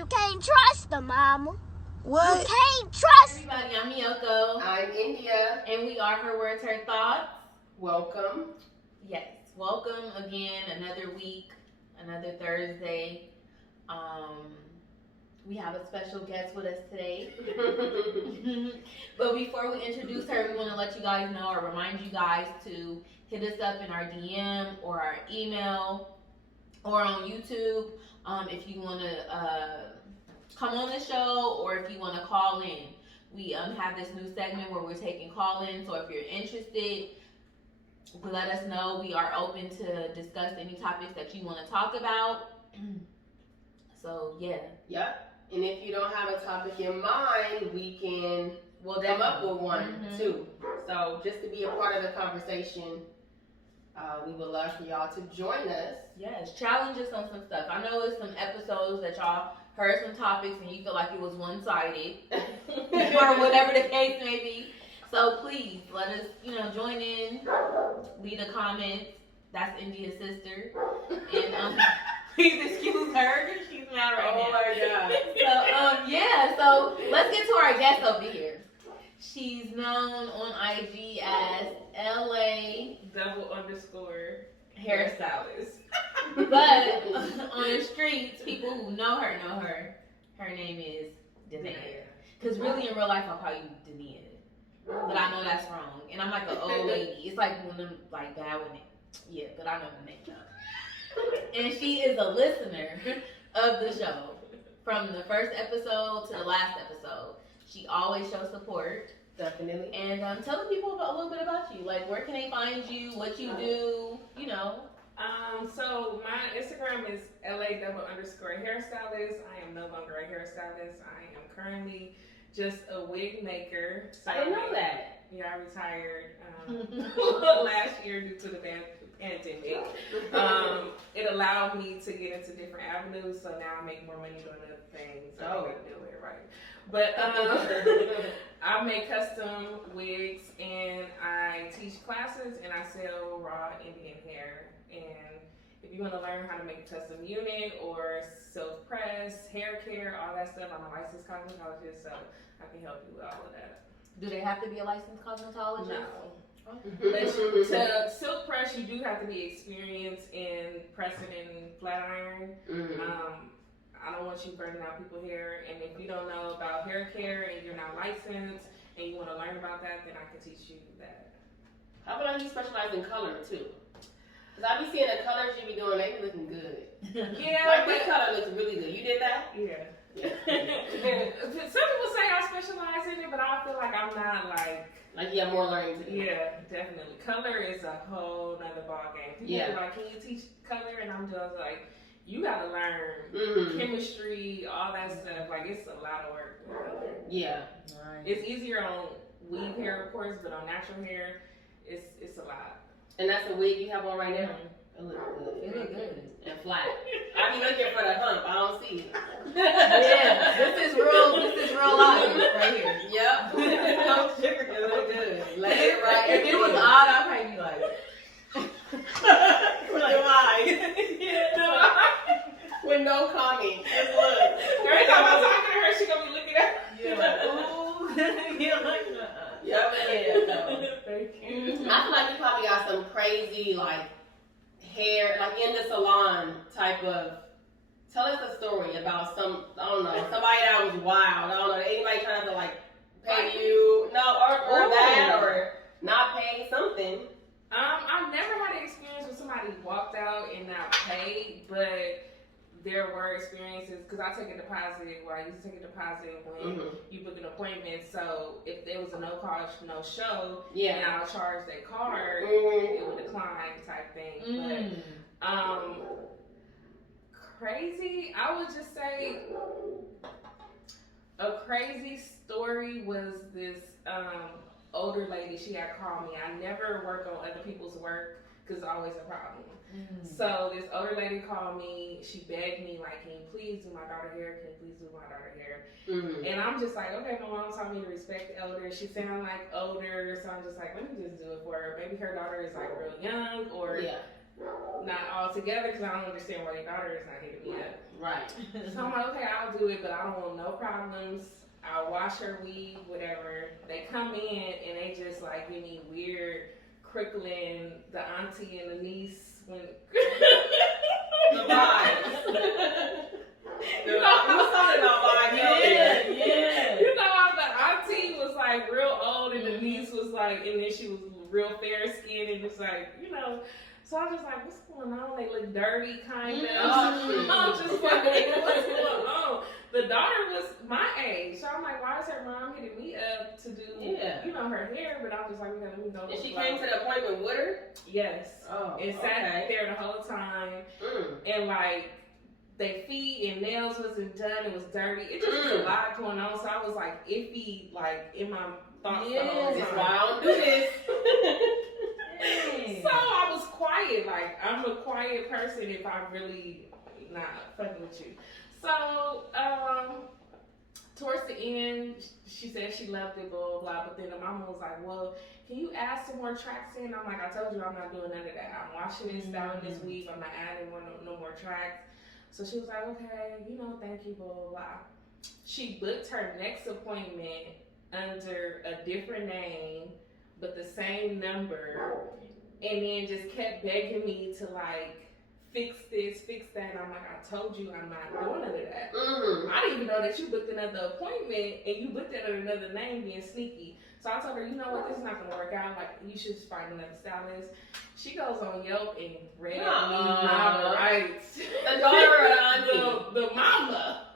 You can't trust them, Mama. What? You can't trust them. Everybody, I'm Miyoko. I'm India. And we are Her Words, Her Thoughts. Welcome. Yes, welcome again. Another week, another Thursday. We have a special guest with us today. But before we introduce her, we want to let you guys know or remind you guys to hit us up in our DM or our email or on YouTube if you want to come on the show or if you want to call in. We have this new segment where we're taking call-ins, so if you're interested, let us know. We are open to discuss any topics that you want to talk about. So, yeah. Yep. And if you don't have a topic in mind, we can come up with one too. So just to be a part of the conversation, we would love for y'all to join us. Yes, challenge us on some stuff. I know it's some episodes that y'all heard some topics and you feel like it was one-sided or whatever the case may be. So please let us, join in, leave a comment. That's India's sister. And please excuse her because she's mad right now. Oh my God. So let's get to our guest over here. She's known on IG as LA _ hairstylist. But on the streets, people who know her. Her name is Danae. Because really in real life, I'll call you Danae. But I know that's wrong. And I'm like an old lady. It's like one of them like bad women. Yeah, but I know the name though. And she is a listener of the show. From the first episode to the last episode. She always shows support. Definitely. And tell the people a little bit about you. Like, where can they find you? What you do? So my Instagram is LA _ hairstylist. I am no longer a hairstylist. I am currently just a wig maker. So I didn't know that. Yeah, I retired last year due to the pandemic. It allowed me to get into different avenues, so now I make more money doing other things. So I gotta do it right. But I make custom wigs and I teach classes and I sell raw Indian hair. And if you want to learn how to make a custom unit or self press, hair care, all that stuff, I'm a licensed cosmetologist, so I can help you with all of that. Do they have to be a licensed cosmetologist? No. But to silk press, you do have to be experienced in pressing in flat iron. I don't want you burning out people's hair. And if you don't know about hair care and you're not licensed and you want to learn about that, then I can teach you that. How about you specialize in color too? Because I be seeing the colors you be doing, they be looking good. Yeah. Like this color looks really good. You did that? Yeah. Some people say I specialize in it, but I feel like I'm not like you have more learning to do. Yeah, definitely. Color is a whole nother ball game. People be like, can you teach color? And I'm just like, you gotta learn chemistry, all that stuff. Like, it's a lot of work with color. Yeah. Right. It's easier on weave hair, of course, but on natural hair, it's a lot. And that's the wig you have on right now? It looks good. It look good. And flat. I be looking for the hump. I don't see it. Yeah, this is real life right here. Yep. It look good. Lay it right. If it was odd, I'd probably be like, with no comment. Just look. Every time I'm talking to her, she gonna be looking at me. you're like, ooh. You're like, Yep. Yeah. Thank you. I feel like you probably got some crazy hair, in the salon type of. Tell us a story about somebody that was wild. I don't know, anybody trying to pay you, or that, or not pay something. I've never had an experience where somebody walked out and not paid, but there were experiences, because I take a deposit, I used to take a deposit when you book an appointment, so if there was a no cost, no show, and I'll charge that card, it would decline type thing. But crazy, I would just say a crazy story was this older lady. She had called me. I never work on other people's work because it's always a problem. So this older lady called me. She begged me, can you please do my daughter hair? Can you please do my daughter hair? And I'm just like, okay, my mom taught me to respect the elders. She sounded older, so I'm just like, let me just do it for her. Maybe her daughter is real young or not all together, because I don't understand why your daughter is not hitting me up. Right. So I'm like, okay, I'll do it, but I don't want no problems. I'll wash her weave, whatever. They come in and they just like give me weird crickling, the auntie and the niece when The vibes. You know, you was talking about vibes earlier. yeah. You know how the auntie was like real old and the niece was like, and then she was real fair skinned and it's like, you know. So I was just like, what's going on? They look dirty, kind of. I'm just like, what's going on? The daughter was my age, so I'm like, why is her mom hitting me up to do, you know, her hair? But I was just like, okay, let me go. And she came to the appointment with her? Yes. Oh, and sat there the whole time, and like, their feet and nails wasn't done. It was dirty. It just was a lot going on. So I was like iffy, like in my thoughts the whole time. That's why I don't do this. So I was quiet. Like I'm a quiet person if I really not fucking with you. So towards the end, she said she loved it, blah blah blah. But then the mama was like, "Well, can you add some more tracks in?" I'm like, "I told you I'm not doing none of that. I'm washing and styling this week. I'm not adding no more tracks." So she was like, "Okay, you know, thank you, blah blah blah." She booked her next appointment under a different name, but the same number, and then just kept begging me to like fix this, fix that. And I'm like, I told you I'm not doing none of that. I didn't even know that you booked another appointment and you booked it under another name, being sneaky. So I told her, you know what, this is not gonna work out. Like, you should just find another stylist. She goes on Yelp and read me my rights. The daughter or the auntie? The mama.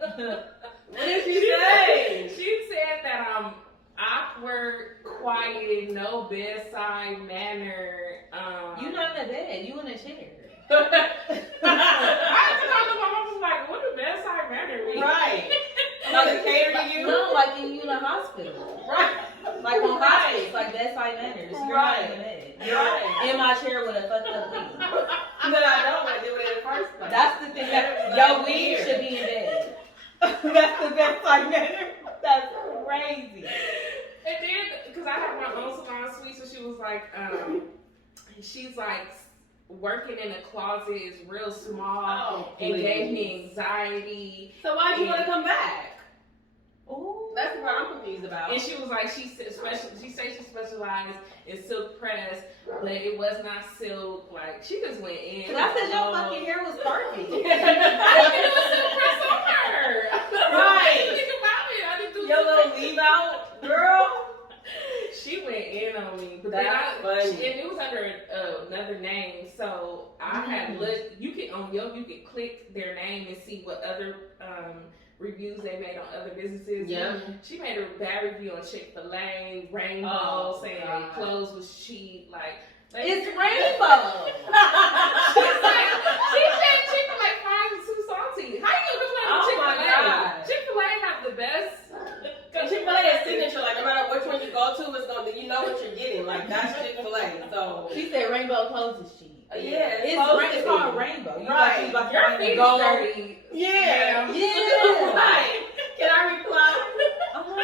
What did she say? She said that I'm awkward, quiet, no bedside manner. You not in the bed, you in a chair. I had to talk to my mom. I was like, what do bedside manner mean? Right. Like they cater to you? No, like in the hospital. Right. Like on hospice, like bedside manners. You're not in the bed. You're right. In my chair with a fucked up wig. But I don't want to do it in the first place. That's the thing. Your wig should be in bed. That's the bedside manner. That's crazy. And then, because I have my own salon suite, so she was like, she's like, working in a closet is real small and gave me anxiety. So why'd you want to come back? Ooh. That's what I'm confused about. And she was like, she said she specialized in silk press, but it was not silk. Like, she just went in. That's because your fucking hair was perfect. I didn't do a silk press on her. Right. I didn't think about it. I didn't do Your little leave out, girl. She went in on me, but that's then funny. And it was under another name, so I had looked. You can on Yelp, you can click their name and see what other reviews they made on other businesses. Yeah. She made a bad review on Chick-fil-A, Rainbow, saying clothes was cheap. Like it's Rainbow. she said Chick-fil-A fries was too salty. How you gonna complain about Chick-fil-A? Chick-fil-A have the best. Chick-fil-A is signature. Like no matter which one you go to, it's gonna be, you know what you're getting. Like that's Chick-fil-A. So she said Rainbow clothes is cheap. Yeah, it's called Rainbow. You right. Your feet is dirty. Yeah. Right. Can I reply? Oh,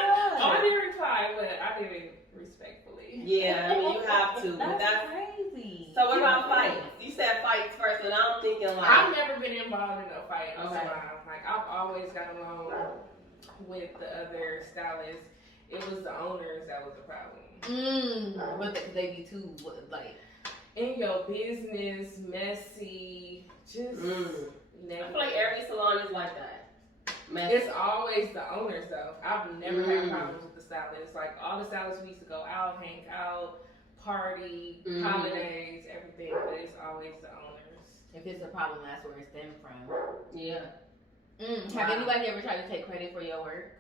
I didn't reply, but I did it respectfully. Yeah, I mean you have to. That's crazy. So what about fights? You said fights first, and I'm thinking like I've never been involved in a fight. Okay. Like I've always got along with the other stylists. It was the owners that was the problem. But they be too like in your business, messy, just negative. I feel like every salon is like that. Messy. It's always the owners though. I've never had problems with the stylists. Like all the stylists we used to go out, hang out, party, holidays, everything, but it's always the owners. if it's a problem, that's where it stemmed from. Yeah. Have anybody ever tried to take credit for your work?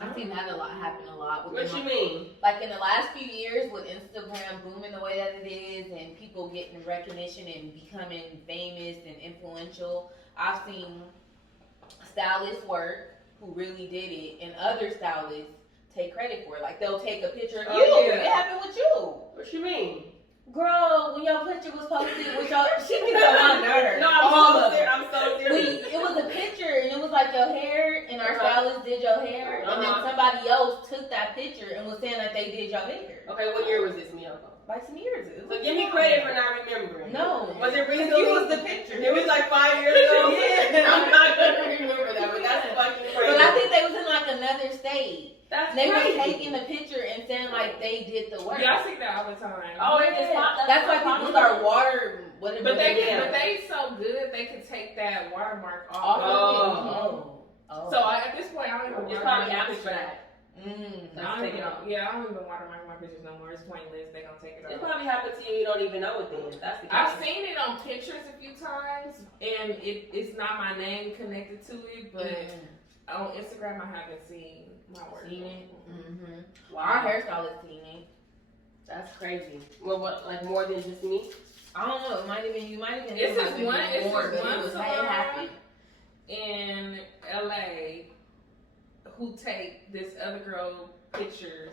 I've seen that happen a lot. What you mean? Like in the last few years with Instagram booming the way that it is and people getting recognition and becoming famous and influential, I've seen stylists work who really did it and other stylists take credit for it. Like they'll take a picture of you. Yeah. It happened with you. What you mean? Girl, when your picture was posted with your, she gets on my nerves. No, I'm so serious. It was a picture and it was like your hair and our stylist did your hair and then somebody else took that picture and was saying that they did your hair. Okay, what year was this, Miyoko? Like some years ago. So give me credit for not remembering. No. Was it recently? You was the picture. It was like 5 years ago? Yeah. they were crazy. taking the picture and saying like they did the work. Yeah, I see that all the time. Oh, it just popped up. That's why people start But they so good they can take that watermark off. Oh. So at this point, I don't even. It's probably apps for that. I don't even watermark my pictures no more. It's pointless. They gonna take it off. It probably happened to you. You don't even know it then. That's the case. I've seen it on pictures a few times, and it's not my name connected to it, but on Instagram I haven't seen my work. Seen it? Wow. Our hairstylist seen it. That's crazy. Well, what, like more than just me? I don't know. It might have been. You might have been. It's just one. It's just one it salon happened. in LA who take this other girl pictures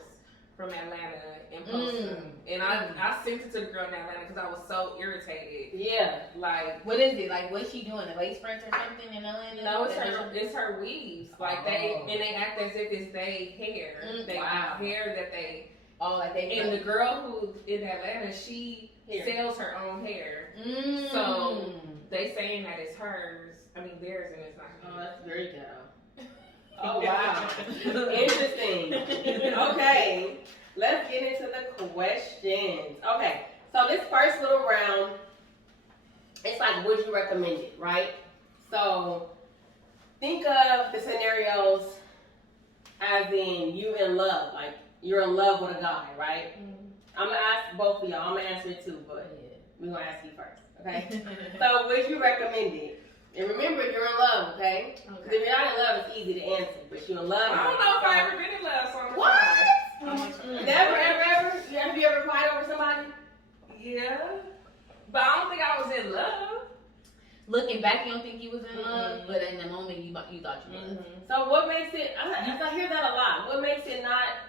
from Atlanta and post them. And I sent it to the girl in Atlanta because I was so irritated. Yeah. Like, What is it? Like, what's she doing? A lace front or something in Atlanta? no, it's her weaves. Like they act as if it's they hair. They hair that they. Oh, like they. And the girl who in Atlanta, she sells her own hair. So they saying that it's hers. I mean theirs, and it's not. Oh, that's very ghetto. Oh wow. Interesting. Okay. Let's get into the questions. Okay. So this first little round, it's like, would you recommend it, right? So think of the scenarios as in you in love, like you're in love with a guy, right? I'm gonna ask both of y'all. I'm gonna answer it too, but we're gonna ask you first, okay? So would you recommend it? And remember, you're in love, okay? Because if you're not in love, it's easy to answer. But you're in love. I don't know if I ever been in love, so I'm What? Never, ever? Have you ever cried over somebody? Yeah. But I don't think I was in love. Looking back, you don't think you was in love, but in the moment, you thought you was. So what makes it? I hear that a lot. What makes it not?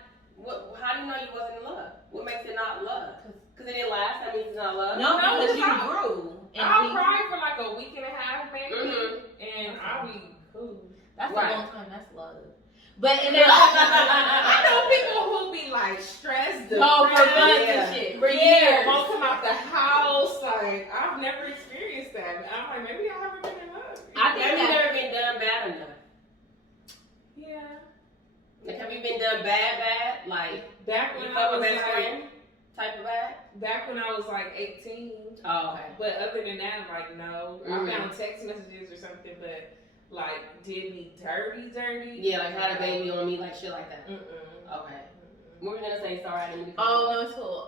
How do you know you wasn't in love? What makes it not love? Because it didn't last. That means it's not love. No, because you grew. I'll cry for like a week and a half, maybe, and I'll be cool. That's a long time. That's love. But and I know people who be like stressed. For months and shit. For years. Won't come out the house. Like, I've never experienced that. I'm like, maybe I haven't been in love. I think have you never been done bad enough? Yeah. Like, have you been done bad? Like, back when you I was best like, friend type of bad? back when I was like 18. Oh, okay. But other than that, like, no. I found text messages or something, but like, did me dirty. Yeah, like had a baby on me, like shit like that. Okay. What were you gonna say? Sorry, I didn't. Oh no, it's cool.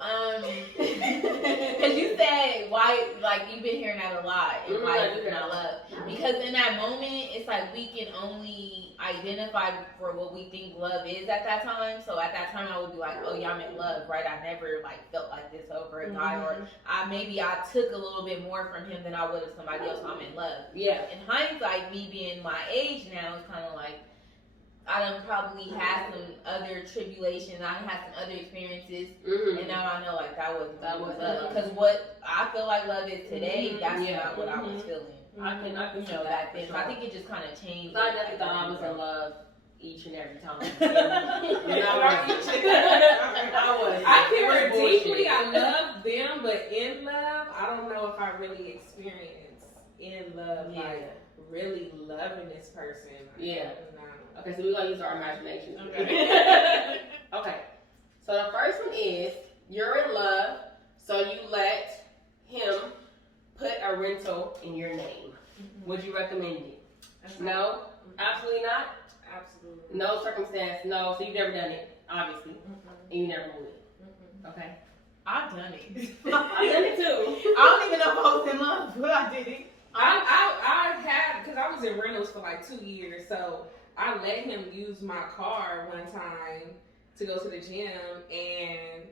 Because you said why, like you've been hearing that a lot, and why you're not love. Because in that moment, it's like we can only identify for what we think love is at that time. So at that time, I would be like, oh yeah, I'm in love, right? I never like felt like this over a guy, or I took a little bit more from him than I would of somebody else. So I'm in love. Yeah. In hindsight, me being my age now, it's kind of like I done probably had some other tribulations. I had some other experiences, and now I know like that was love. Because what I feel like love is today, that's not what I was feeling. I can know back then. So I think it just kind of changed. I definitely thought I was in love each and every time. I care deeply. I love them, but in love, I don't know if I really experienced in love, like really loving this person. Yeah. No. Okay, so we're gonna use our imagination. Okay. Okay. So the first one is you're in love, so you let him put a rental in your name. Would you recommend it? No? Absolutely not? Absolutely. No circumstance, no. So you've never done it, obviously. And you never would. Okay. I've done it. I've done it too. I don't even know if I was in love, but I did it. I had, because I was in rentals for like 2 years, so I let him use my car one time to go to the gym, and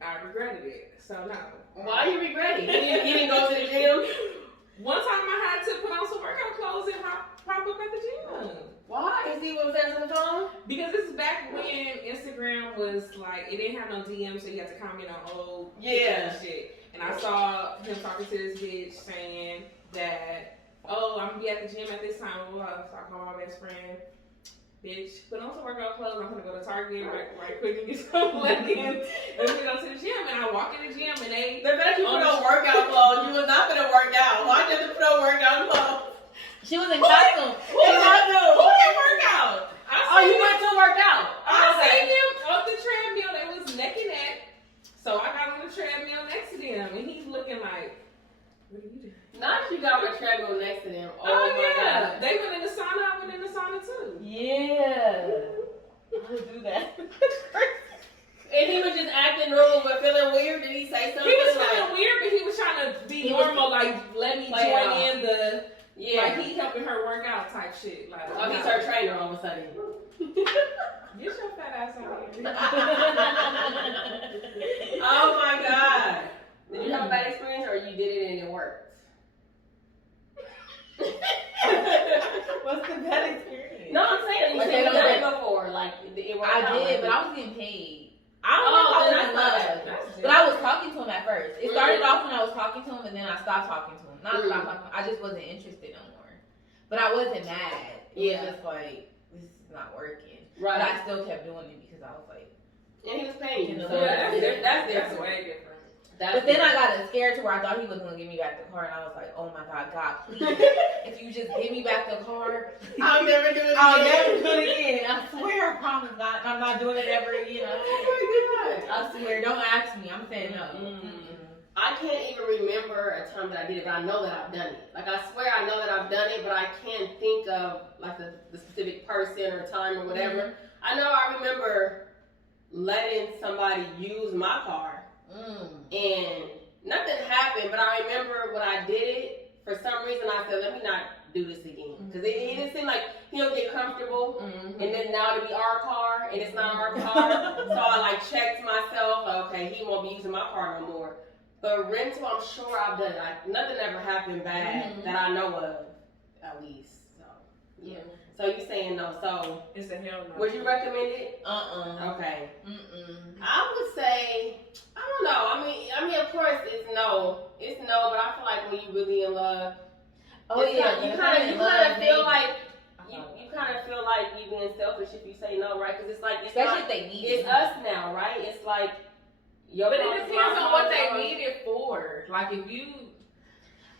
I regretted it. So no. Why you regret it? You didn't go to the gym? One time I had to put on some workout clothes and prop up at the gym. Why? Is he what was answering the phone? Because this is back when Instagram was like, it didn't have no DM, so you had to comment on old pictures and shit. And I saw him talking to this bitch saying that, oh, I'm gonna be at the gym at this time. So I called my best friend. Bitch, put on some workout clothes. I'm gonna go to Target right quick and get some leggings. And we go to the gym, and I walk in the gym, and they. The fact you put on workout clothes, you was not gonna work out. Why did you put on workout clothes? She was in costume. Who did work out? Oh, you went to work out. I do that. And he was just acting normal but feeling weird. Did he say something? He was feeling weird, but he was trying to be normal, like let me join in the like he helping her work out type shit. Like he's her trainer all of a sudden. Get your fat ass out here. Oh my God. Did you have a bad experience or you did it and it worked? What's the bad experience? No, I'm saying you said you done it before. Like it worked out. I did, but I was getting paid. I don't know if I was in love, but I was talking to him at first. It started off when I was talking to him, and then I stopped talking to him. Not stopped talking. I just wasn't interested no more. But I wasn't mad. It was just like this is not working. Right. But I still kept doing it because I was like, and he was paying you. So that's different. way different. But then I got scared to where I thought he was gonna give me back the car, and I was like, oh my God, please, if you just give me back the car, I'll never do it again. I'll never do it again. I swear, I promise God, I'm not doing it ever again. Oh my God. I swear, don't ask me. I'm saying no. I can't even remember a time that I did it, but I know that I've done it. Like, I swear I know that I've done it, but I can't think of, like, the specific person or time or whatever. I know I remember letting somebody use my car, and nothing happened, but I remember when I did it, for some reason I said, let me not do this again. Because it didn't seem like he'll get comfortable, and then now it'll be our car, and it's not our car. So I, like, checked myself, like, okay, he won't be using my car no more. But rental, I'm sure I've done it. Like, nothing ever happened bad that I know of, at least. So, yeah. So you saying no? So it's a hell no. Would you recommend it? Okay. I would say I don't know. I mean, of course it's no. It's no. But I feel like when you really in love, you kind of feel like you kind of feel like you being selfish if you say no, right? Because it's like especially if they need it. It's us now, right? It's like. But it depends on what they need it for. Like if you,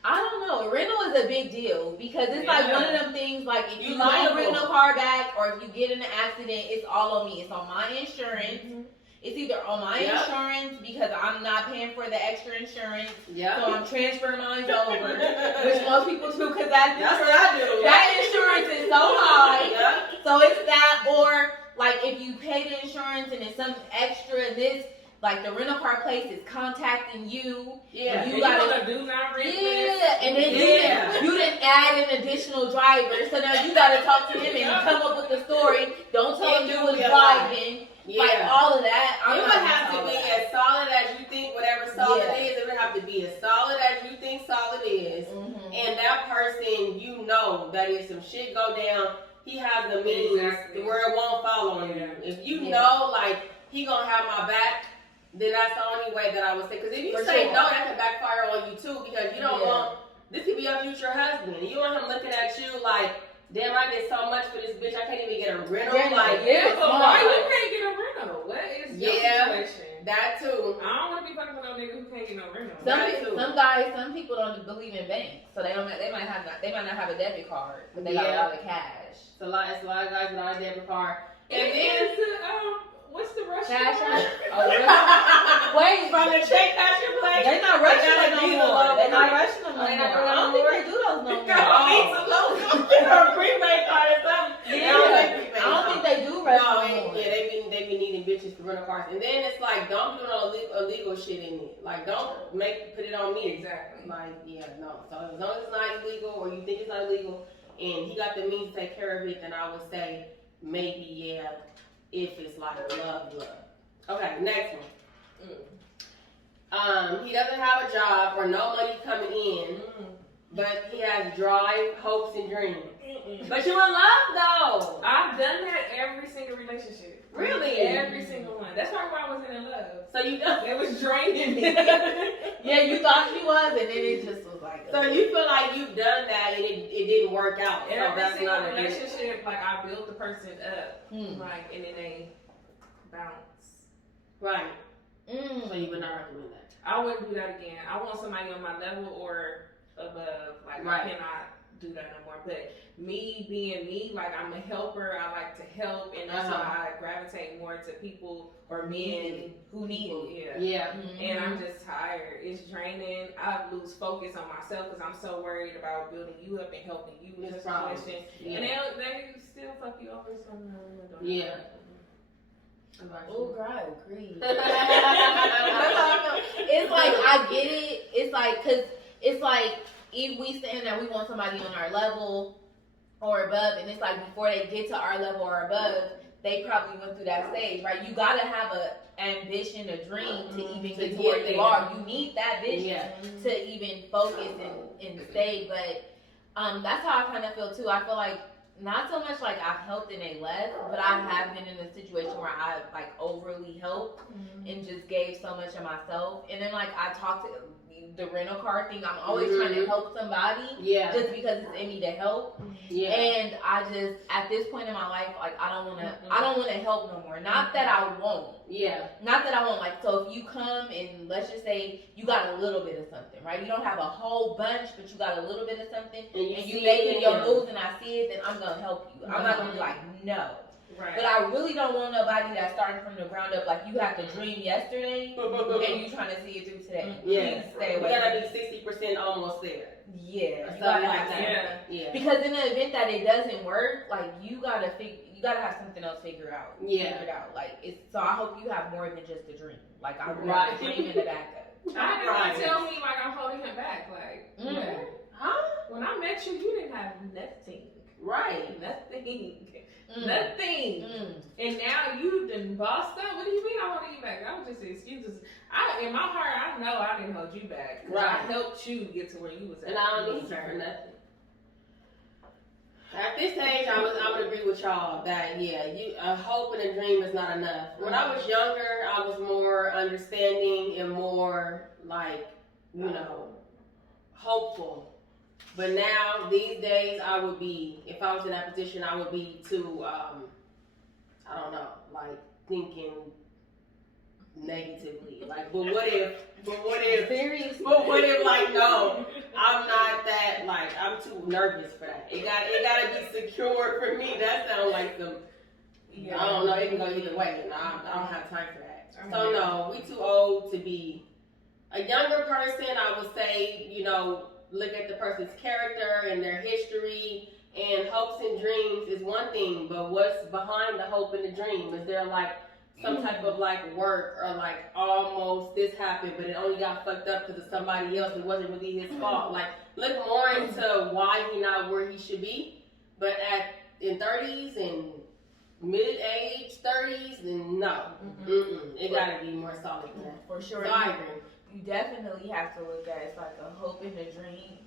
I don't know. Rental is a big deal because it's like one of them things. Like if you lose a rental car back, or if you get in an accident, it's all on me. It's on my insurance. It's either on my insurance because I'm not paying for the extra insurance, so I'm transferring mine over, which most people do because that's what I do. That insurance is so high, so it's that, or like if you pay the insurance and it's some extra, this. Like the rental car place is contacting you. Yeah, and you gotta do not rent. And then you didn't add an additional driver, so now you gotta talk to him and come up with the story. Don't tell him you was driving. Like all of that. It would have to be as solid as you think whatever solid is. It would have to be as solid as you think solid is. And that person, you know that if some shit go down, he has the means where it won't fall on you. If you know, like, he gonna have my back, then that's the only way that I would say. Because if you say no, that can backfire on you too. Because you don't want, this could be your future husband. You don't want him looking at you like, damn, I get so much for this bitch, I can't even get a rental. But why you can't get a rental? What is your situation? That too. I don't want to be fucking with no nigga who can't get no rental. Some people don't believe in banks, so they might not have a debit card, but they got a lot of cash. It's a lot of guys without a debit card. And then what's the rush? Cash wait, from the check cash your place? They're not rushing it no more. They're not rushing them no more. I don't think they do those no more. A prepaid card or something. I don't think they do rush no more. Yeah, they be needing bitches for rental cars. And then it's like, don't do no illegal shit in it. Like, don't put it on me. Exactly. Like, no. So as long as it's not illegal or you think it's not illegal and he got the means to take care of it, then I would say maybe, if it's like love. Okay, next one. He doesn't have a job or no money coming in, but he has drive, hopes, and dreams. But you in love though. I've done that every single relationship. Really? Every single one. That's probably why I wasn't in love. So you done? It was draining me. Yeah, you thought she was, and then it just was like. So you feel like you've done that and it didn't work out. Every single relationship, like I built the person up, like, and then they bounce. Right. So you would not recommend that. I wouldn't do that again. I want somebody on my level or above. Like I cannot do that no more. But me being me, like I'm a helper. I like to help, and that's why I gravitate more to people or men who need it. Yeah. And I'm just tired. It's draining. I lose focus on myself because I'm so worried about building you up and helping you in a situation. And they still fuck you over. So Oh, girl, I agree. That's how I feel. It's like, I get it. It's like, because it's like, if we saying that we want somebody on our level or above, and it's like, before they get to our level or above, they probably went through that stage, right? You gotta have a ambition, a dream to even get to where you are. You need that vision to even focus and stay. But that's how I kind of feel too. I feel like not so much like I've helped and they left, but I have been in a situation where I like overly helped and just gave so much of myself. And then like I talked to the rental car thing. I'm always trying to help somebody, just because it's in me to help. And I just, at this point in my life, like I don't want to help no more. Not that I won't. Not that I won't. Like, so if you come and let's just say you got a little bit of something, right? You don't have a whole bunch, but you got a little bit of something, and you making your moves, and I see it, then I'm gonna help you. I'm not gonna be like no. Right. But I really don't want nobody that's starting from the ground up. Like you have to dream yesterday, and you trying to see it through today. Please stay away. You gotta be 60% almost there. You gotta have that. Because in the event that it doesn't work, like you gotta have something else figured out. Figured out. Like it's. So I hope you have more than just a dream. Like I really have a dream in the backup. I didn't tell me like I'm holding him back. Like huh? When I met you, you didn't have nothing. Right. Nothing. Nothing. And now you done bossed up. What do you mean I'm holding you back? That was just excuses. In my heart, I know I didn't hold you back. I helped you get to where you was at. And I don't need you for nothing. At this age, I would agree with y'all that a hope and a dream is not enough. When I was younger, I was more understanding and more like, hopeful. But now, these days, I would be, if I was in that position, I would be too, I don't know, like thinking negatively. Like, but what if, like, no, I'm not that, like, I'm too nervous for that. It gotta be secure for me. That sounds like some, I don't know, it can go either way. And I don't have time for that. So, no, we too old to be a younger person. I would say, look at the person's character and their history, and hopes and dreams is one thing, but what's behind the hope and the dream? Is there like some type of like work, or like almost this happened but it only got fucked up because of somebody else, it wasn't really his fault? Like look more into why he not where he should be. But in 30s and mid-age 30s, then no. It gotta be more solid than that. For sure. So I agree. You definitely have to look at it as like a hope and a dream,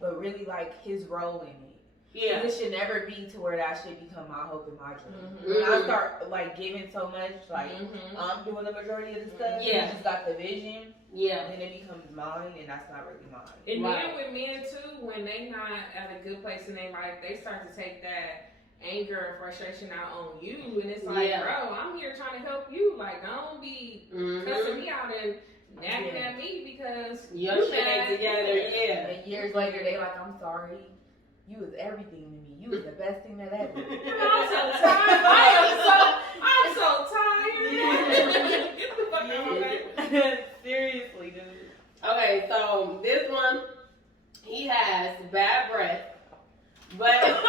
but really like his role in it. Yeah. It should never be to where that should become my hope and my dream. When I start like giving so much, like I'm doing the majority of the stuff, you just got the vision, then it becomes mine, and that's not really mine. And then with men too, when they not at a good place in their life, they start to take that anger and frustration out on you, and it's like, bro, I'm here trying to help you. Like, don't be cussing me out and nagging at me because your shit ain't together. And years later, they like, I'm sorry. You was everything to me. You was the best thing that ever. I'm so tired. I'm so tired. Get the fuck out of my way. Seriously, dude. Okay, so this one, he has bad breath, but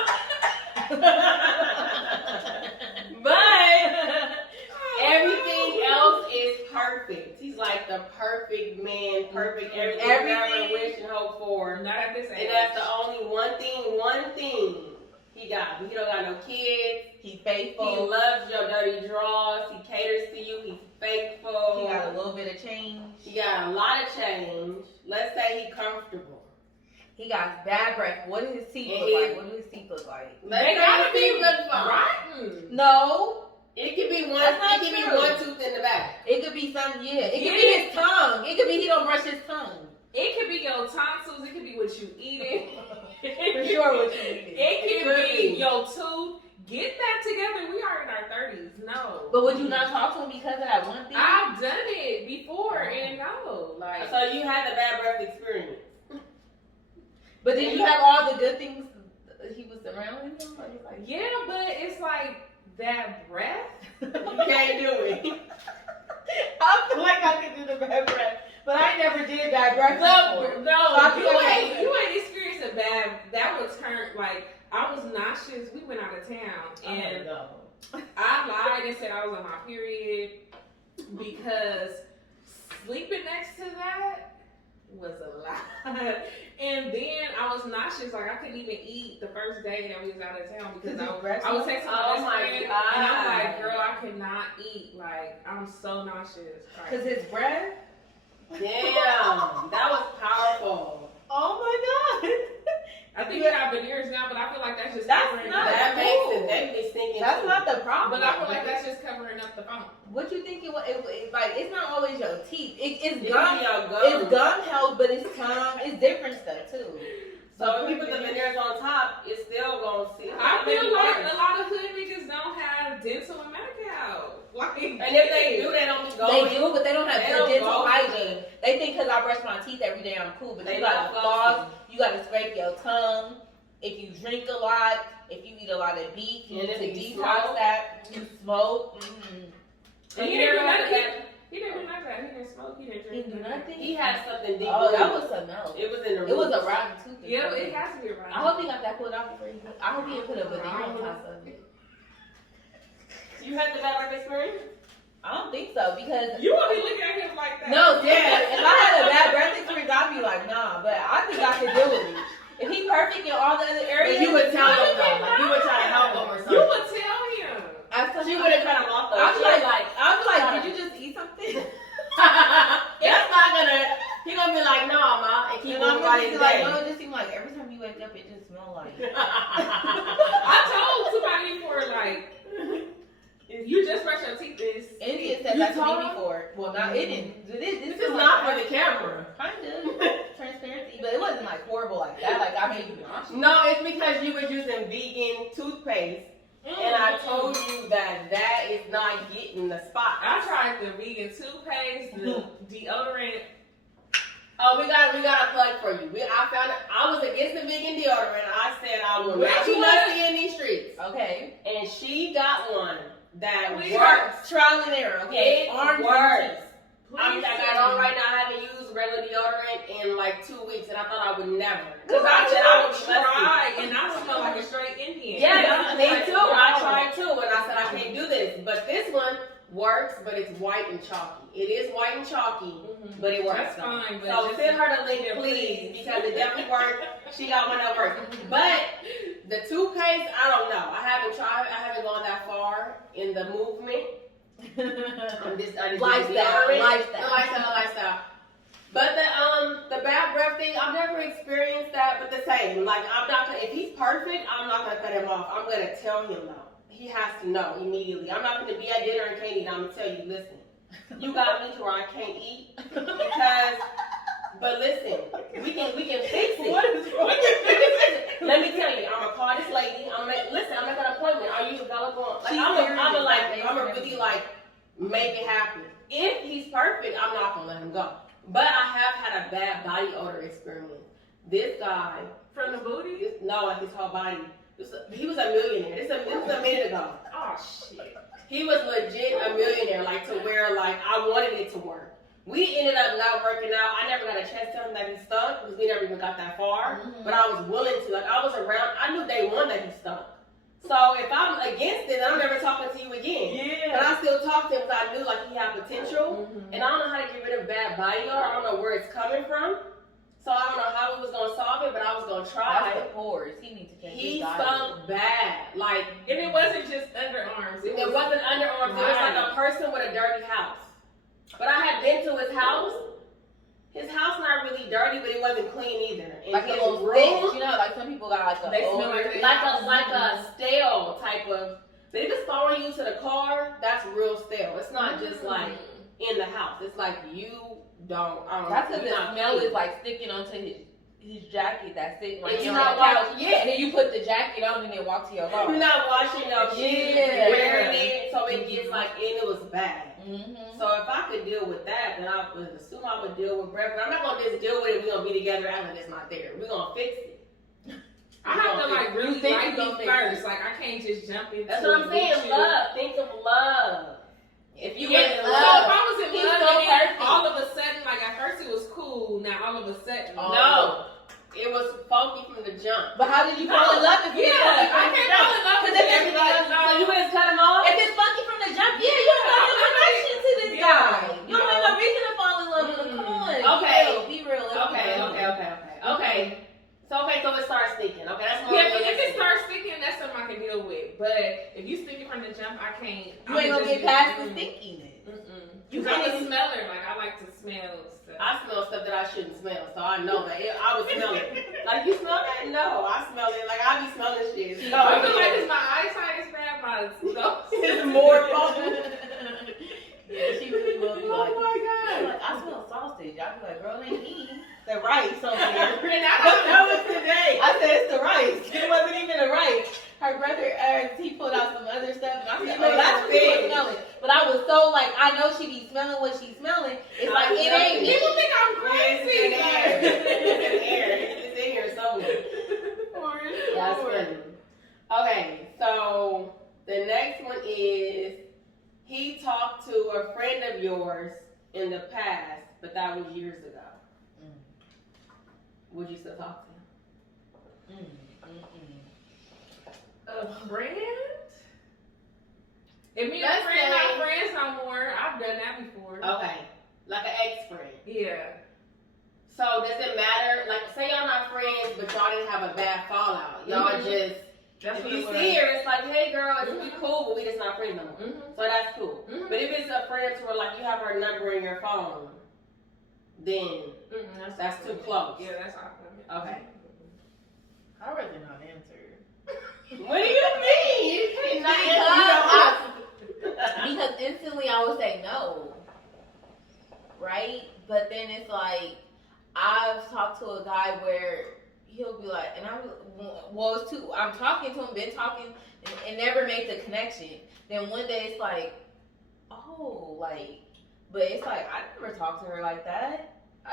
everything else is perfect. He's like the perfect man, perfect everything you ever wish and hope for. Not at this age. And that's the only one thing he got. He don't got no kids. He's faithful. He loves your dirty draws. He caters to you. He's faithful. He got a little bit of change. He got a lot of change. Let's say he's comfortable. He got bad breath. What does his teeth look like? What do his teeth look like? They gotta be rotten. No. It could be one. It could be one tooth in the back. It could be some. It could be his tongue. It could be he don't brush his tongue. It could be your tonsils. It could be what you eating. For sure, what you eating. It could be your tooth. Get that together. We are in our 30s. No. But would you not talk to him because of that one thing? I've done it before, and no, like. So you had the bad breath experience. But did you have all the good things he was around him? Like, yeah, but it's like that breath. You can't do it. I feel like I could do the bad breath, but I never did bad breath. No, you ain't experienced a bad. That was like I was nauseous. We went out of town, and I lied and said I was on my period because sleeping next to that was a lot. And then I was nauseous, like I couldn't even eat the first day that we was out of town because I was texting my best friend, and I'm like, girl, I cannot eat. Like, I'm so nauseous. Because his breath? Damn, that was powerful. Oh my God. I think he got veneers now, but I feel like that's just That's covering not- up. That makes it. They be stinking. That's too. not the problem. But I feel like that's just covering up the phone. What you think it was? Like, it's not always your teeth. It's It gum. be your gum. It's gum health, but it's tongue. It's different stuff too. So if you put the veneers on top, it's still gonna see. I feel like a lot of hood niggas don't have dental and Medi-Cal. Like, And if they do, they don't be going. They do, but they don't have They good don't dental go. hygiene. They think because I brush my teeth every day, I'm cool. But They you gotta not floss. You gotta scrape your tongue. If you drink a lot, if you eat a lot of beef, you And need if to you detox smoke. that. You smoke. Mm-hmm. And He you didn't never do had nothing. that. He didn't do none of that. He didn't smoke. He didn't He drink. didn't do nothing. He had something deep. Oh, that rooted. was something else. It was in the. It was a roots. rotten tooth. Yeah, it has to be around. I hope he got that pulled out before he. I hope he didn't put a veneer on top of it. You had the bad breath experience? I don't think so because. You won't be looking at him like that. No, yeah. If I had a bad breath experience, I'd be like, nah. But I think I could deal with it. If he perfect in all the other areas, But you would tell him No, though. Like you would try to help him or You something. would tell him. She would have cut him off though. I'd She be was like, did you just eat something? That's not gonna. He gonna be like, no, ma, and keep And I'm moving by gonna his be like, day. no, it just seemed like every time you wake up, it just smells like. I told somebody before, like, if you just brush your teeth, this. Indian said You that to told me him? before. Well, not it didn't. This This is not for the camera. Kind of transparency, but it wasn't like horrible like that. Like I made you nauseous. No, it's because you were using vegan toothpaste, and I told you that that is not getting the spot. I tried the vegan toothpaste, the deodorant. Oh, we got a plug for you. I found it. I was against the vegan deodorant. I said I will not be musty in these streets, Okay. and she got one that We works. Trial and error. Okay. It Arms and works. Please I got it on right now. I haven't used regular deodorant in like 2 weeks, and I thought I would never. Because I said I would tried, and I smell like a straight Indian. Yeah, me Like, too. wow. I tried too, and I said I can't do this. But this one works, but it's white and chalky. It is white and chalky, but it works. That's though. fine, but So just- send her the link, yeah, please, please. because it definitely worked. She got one that works. But the toothpaste, I don't know. I haven't tried. I haven't gone that far in the movement. I'm just Lifestyle. The lifestyle. But the bad breath thing, I've never experienced that. But the same, like I'm not gonna. If he's perfect, I'm not gonna cut him off. I'm gonna tell him no. He has to know immediately. I'm not gonna be at dinner and can't eat. I'm gonna tell you, listen, you got me to where I can't eat because. But listen, we can fix it. What is wrong? Let me tell you, I'm gonna call this lady. I'm gonna make an appointment. Are you available? Like I'm gonna really like make it happen. If he's perfect, I'm not gonna let him go. But I have had a bad body odor experience. This guy, From the booty? no, like his whole body. He was a millionaire. This was a minute ago. Oh, shit. He was legit a millionaire, like to where like I wanted it to work. We ended up not working out. I never got a chance to tell him that he stunk because we never even got that far. But I was willing to. Like I was around. I knew day one that he stunk. So if I'm against it, I'm never talking to you again. Yeah. But I still talked to him because I knew like he had potential. And I don't know how to get rid of bad body odor. I don't know where it's coming from. So I don't know how we was gonna solve it, but I was gonna try. That's the pores. He needs to change He his diet. stunk bad. Like And it wasn't just underarms. it wasn't underarms. It was like a person with a dirty house. But I had been to his house. His house not really dirty, but it wasn't clean either. And Like a his little room, stench, you know, like some people got like a They smell odor. like like a stale type of. But if it's following you to the car, that's real stale. It's not just like in the house. It's like you don't. That's because you're the not smell clean. is like sticking onto his jacket that's sitting like It's on not the couch. like- yeah. And then you put the jacket on and then walk to your car. You're not washing your sheets, Yeah. wearing it, so it gets like, and it was bad. Mm-hmm. So if I could deal with that, then I would assume I would deal with breath. But I'm not gonna just deal with it. We're gonna be together after it's not there. We're gonna fix it. I have to like really think like you gonna me fix first. it. Like I can't just jump into That's what I'm it saying. with you. Love. Think of love. If you Yeah, was in so if love, I was in He's love, so and then perfect. all of a sudden, like at first it was cool, now all of a sudden, no, it was funky from the jump. But how did you fall in love if you Yeah, didn't I can't fall in love with Because then everybody. everybody So you would have cut him off. But if you stink it from the jump, I can't. You ain't gonna get past the stinkiness. You can't I'm a even- smeller. Like I like to smell stuff. I smell stuff that I shouldn't smell, so I know that I would smell it. Like, you smell that? No, I smell it. Like, I be smelling shit. So, I feel like it's my eyesight is bad, my nose. it's more fun. Yeah, she really will be like, Oh my God. like, I smell sausage. I'll be like, girl, it ain't me. The rice over here. And I But don't that was today. I said, it's the rice. It wasn't even the rice. Her brother, he pulled out some other stuff, and I said, oh, that's what she was smelling. But I was so like, I know she be smelling what she's smelling. It's like, it ain't me. People think I'm It's crazy. in air. It's in air. It's in here somewhere. That's funny. Okay, so the next one is, he talked to a friend of yours in the past, but that was years ago. Would you still talk to him? A friend? If me and Let's a friend say- not friends no more, I've done that before. Okay, like an ex-friend. Yeah. So does it matter? Like, say y'all not friends, but y'all didn't have a bad fallout. Y'all just, That's if what you it was. see her, it's like, hey girl, it's we cool, but we just not friends no more. Mhm. So that's cool. Mhm. But if it's a friend to where like you have her number in your phone, then that's too close. Yeah, that's off limits. Okay. I'd rather not answer. What do you mean? You can't not Because instantly I would say no. Right? But then it's like, I've talked to a guy where he'll be like, and I'm talking to him, been talking, and never made the connection. Then one day it's like, oh, like, but it's like, I never talked to her like that.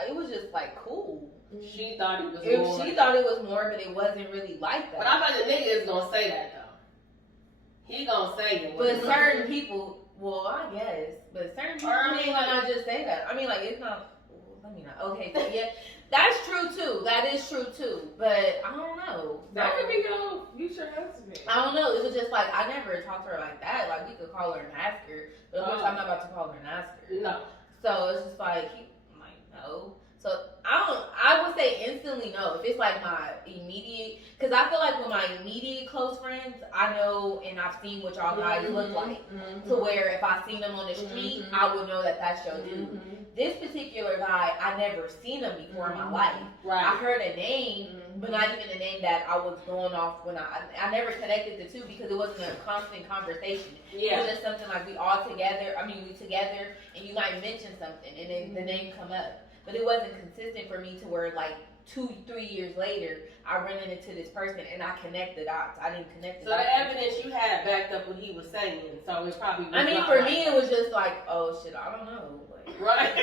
It was just like cool. She thought it was If more. she thought it was more, but it wasn't really like that. But I thought the nigga is gonna say that though. He gonna say it. But certain people, well, I guess, but certain people ain't gonna just say that. I mean, like, it's not, let me not, okay, so yeah, that's true too. That is true too. But I don't know. That could be your future husband. I don't know. It was just like, I never talked to her like that. Like, we could call her and ask her, but of course, I'm not about to call her and ask her. No. So it's just like, I'm like, no. So I would say instantly no. If it's like my immediate, because I feel like with my immediate close friends, I know and I've seen what y'all guys look like. To where if I seen them on the street, I would know that that's your dude. This particular guy, I never seen him before in my life. I Right. heard a name, but not even a name that I was going off when I never connected the two because it wasn't a constant conversation. It Yeah. was just something like we all together, we together, and you might mention something, and then the name come up. But it wasn't consistent for me to where like 2-3 years later, I run into this person and I connect the dots. I didn't connect the So dots. the evidence you had backed up what he was saying, so it probably was I mean, not for like me, that. it was just like, oh shit, I don't know. Like, Right.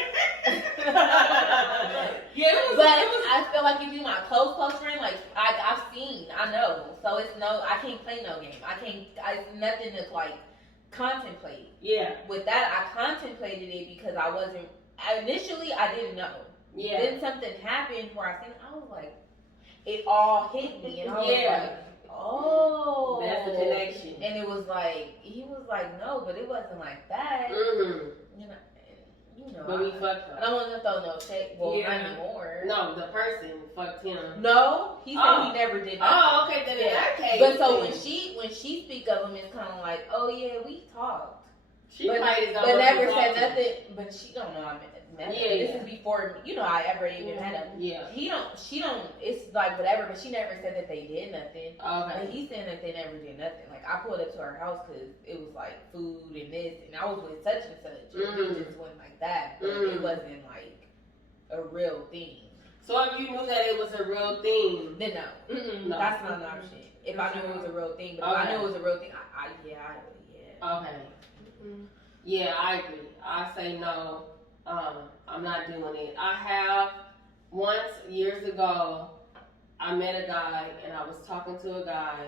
Yeah, it was. but I feel like if you my close friend, like I've seen, I know. So it's no, I can't play no game. It's nothing to like contemplate. Yeah. With that, I contemplated it because initially I didn't know. Yeah. Then something happened where I was like, it all hit me, and I was like, oh, That's the connection. And it was like, he was like, no, but it wasn't like that. Mm-hmm. You know, But we I fucked up. don't want to throw no shade. Well, Yeah. not anymore. No, the person fucked him. No, he said Oh. he never did that. Oh, okay, then in that case. But so then when she speak of him, it's kind of like, oh yeah, we talked, she but, played his own but never role. said nothing. But she don't know. I mean, never. Yeah, This yeah. is before I ever even met him. Yeah. She don't. It's like whatever, but she never said that they did nothing. But Okay. he's saying that they never did nothing. Like I pulled up to her house because it was like food and this, and I was with such and such. And it just wasn't like that. But it wasn't like a real thing. So if you knew that it was a real thing, Then no. no. That's not an option. If I knew it was a real thing, but if I knew it was a real thing, yeah. Okay. Yeah, I agree. I say no. I'm not doing it. I have once years ago. I met a guy and I was talking to a guy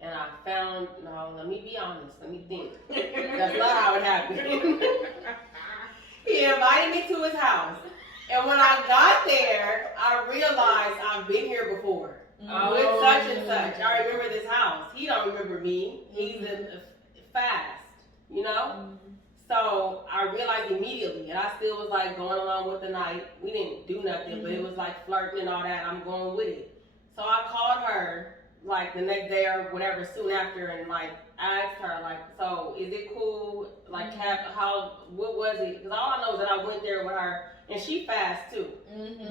and I found let me be honest. Let me think. That's not how it happened. He invited me to his house, and when I got there, I realized I've been here before. With such and such. I remember this house. He don't remember me. He's fast, you know? So I realized immediately, and I still was like going along with the night. We didn't do nothing, but it was like flirting and all that. I'm going with it. So I called her like the next day or whatever, soon after, and like asked her like, so is it cool? Like, what was it? Because all I know is that I went there with her, and she fast too.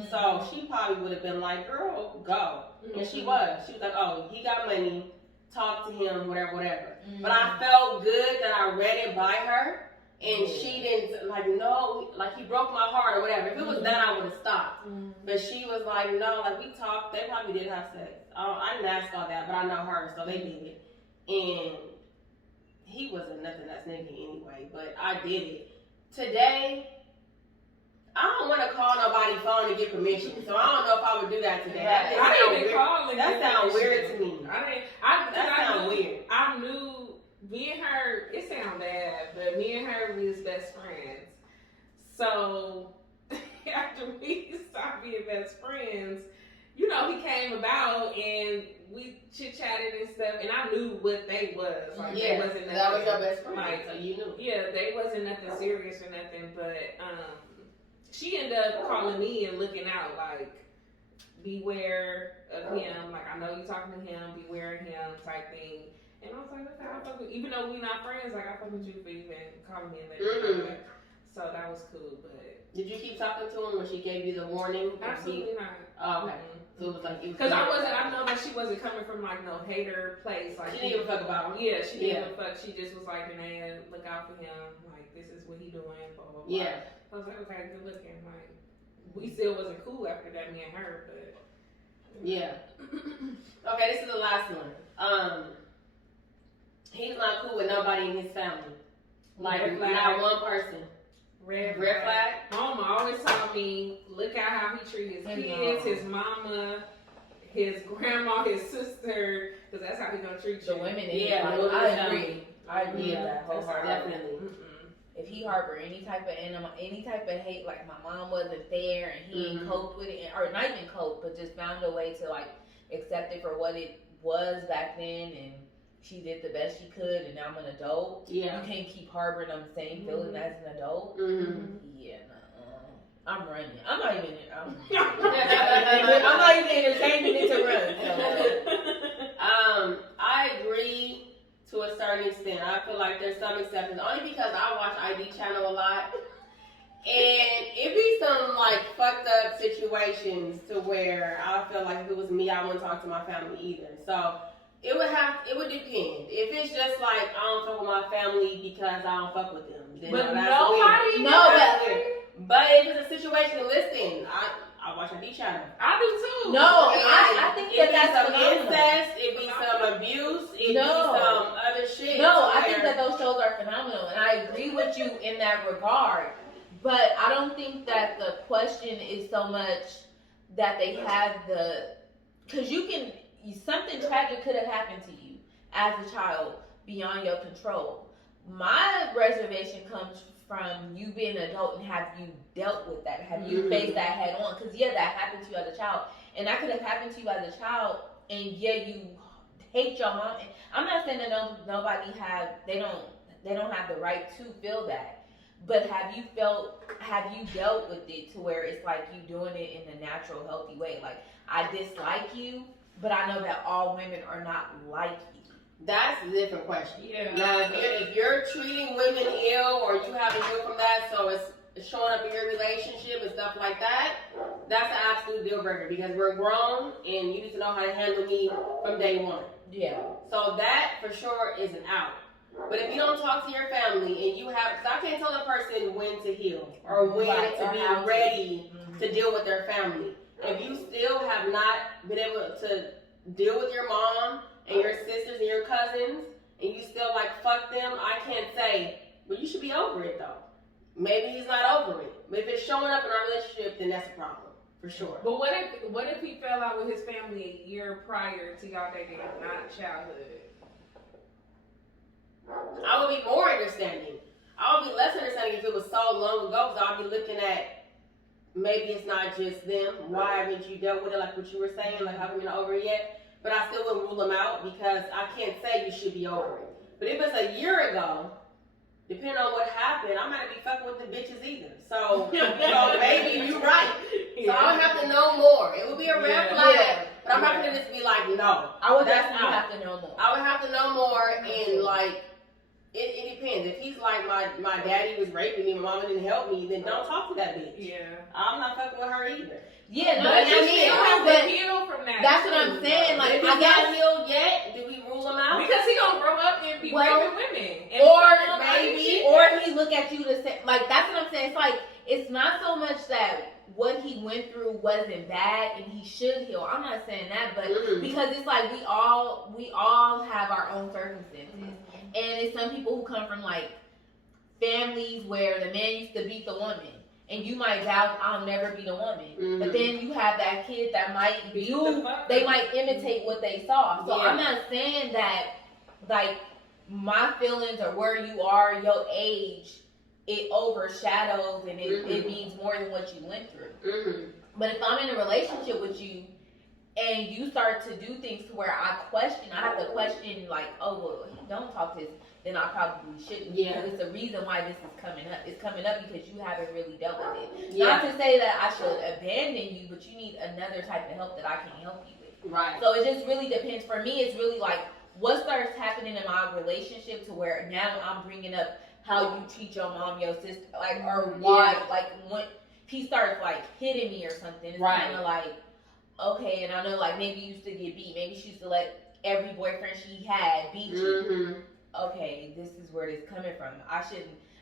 So she probably would have been like, girl, go. And she was. She was like, oh, he got money. Talk to him, whatever. But I felt good that I read it by her, and she didn't like, no, like he broke my heart or whatever. If it was that, I would have stopped. But she was like, no, like we talked. They probably did have sex. I didn't ask all that, but I know her, so they did it. And he wasn't nothing that's nigga anyway, but I did it. Today, I don't want to call nobody's phone to get permission, so I don't know if I would do that today. That sounds weird to me. That sounds weird. I knew me and her, it sounds bad, but me and her was best friends. So after we stopped being best friends, you know, he came about and we chit-chatted and stuff, and I knew what they was. Like, they wasn't nothing, that was your best friend, like, so you knew. Yeah, they wasn't nothing serious or nothing, but she ended up calling me and looking out, like, beware of him. Like, I know you talking to him, beware of him type thing. And I was like, okay, I fuck with, even though we not friends, like, I fuck with you for even calling me and letting me know that. So that was cool, but. Did you keep talking to him when she gave you the warning? Absolutely not. Oh, okay. So it was like, because I know that she wasn't coming from like no hater place. Like she didn't give a fuck about him. Yeah, she didn't give a fuck. She just was like, man, look out for him. Like, this is what he doing. Blah blah blah. Yeah. I was like, okay, good looking. Like, we still wasn't cool after that, me and her, but. Yeah. Okay, this is the last one. He's not cool with nobody in his family. Like, not one person. Red flag. Mama always told me, look at how he treat his kids, his mama, his grandma, his sister, because that's how he gonna treat you. The women, I agree. I agree with that wholeheartedly. Definitely. If he harbor any type of animal, any type of hate, like my mom wasn't there and he ain't coped with it, or not even coped, but just found a way to like accept it for what it was back then, and she did the best she could, and now I'm an adult. Yeah. You can't keep harboring them same feelings as an adult. Yeah, I'm running. I'm not even entertaining it to run. I agree to a certain extent. I feel like there's some exceptions, only because I watch ID channel a lot. And it be some like fucked up situations to where I feel like if it was me, I wouldn't talk to my family either. So it would depend. If it's just like I don't fuck with my family because I don't fuck with them, then but nobody, but if it's a situation, listen, I watch a D channel. I do too. No, I think that's some phenomenal. incest, it be some abuse, it be some other shit. No, I think that those shows are phenomenal, and I agree with you in that regard. But I don't think that the question is so much that they have because something tragic could have happened to you as a child beyond your control. My reservation comes from you being an adult, and have you dealt with that? Have you faced that head on? Because that happened to you as a child, and that could have happened to you as a child, and you hate your mom. And I'm not saying that they don't have the right to feel that, but have you dealt with it to where it's like you doing it in a natural, healthy way? Like, I dislike you, but I know that all women are not like you. That's a different question. Yeah. Now, if you're treating women ill, or you haven't healed from that, so it's showing up in your relationship and stuff like that, that's an absolute deal breaker, because we're grown and you need to know how to handle me from day one. Yeah. So that for sure is an out. But if you don't talk to your family and because I can't tell a person when to heal or when to be ready to deal with their family. If you still have not been able to deal with your mom and your sisters and your cousins, and you still like fuck them, I can't say, well, you should be over it though. Maybe he's not over it. But if it's showing up in our relationship, then that's a problem, for sure. But what if he fell out with his family a year prior to y'all dating, not childhood? I would be more understanding. I would be less understanding if it was so long ago, because I would be looking at maybe it's not just them. Why haven't you dealt with it, like what you were saying? Like, how come you're not over it yet? But I still wouldn't rule them out, because I can't say you should be over it. But if it's a year ago, depending on what happened, I'm not going to be fucking with the bitches either. So maybe you're right. So I don't have to know more. It would be a red flag But I'm not gonna just be like, no. I would That's definitely out. have to know more. I would have to know more, and like, it depends. If he's like, my daddy was raping me, my mama didn't help me, then don't talk to that bitch. Yeah. I'm not fucking with her either. Yeah, no, But I you mean, still have but to heal from that. that's what too, I'm saying. though. Like, If I he's guess not healed yet, do we rule him out? Because he gonna grow up and be Well, raping women. And or some maybe- shit. or he look at you to say, like, that's what I'm saying. It's like, it's not so much that what he went through wasn't bad and he should heal. I'm not saying that, but because it's like we all have our own circumstances, and it's some people who come from like families where the man used to beat the woman, and you might doubt I'll never beat a woman, but then you have that kid that might they might imitate what they saw. So I'm not saying that like my feelings or where you are, your age, it overshadows and it means more than what you went through. But if I'm in a relationship with you and you start to do things to where I have to question like, oh, well, he don't talk this, then I probably shouldn't. Yeah. Because it's the reason why this is coming up. It's coming up because you haven't really dealt with it. Yeah. Not to say that I should abandon you, but you need another type of help that I can help you with. Right. So it just really depends. For me, it's really like what starts happening in my relationship to where now I'm bringing up how you treat your mom, your sister, like, or why, like, when he starts, like, hitting me or something, it's kind of like, okay, and I know, like, maybe you used to get beat, maybe she used to let every boyfriend she had beat you. Okay, this is where it's coming from.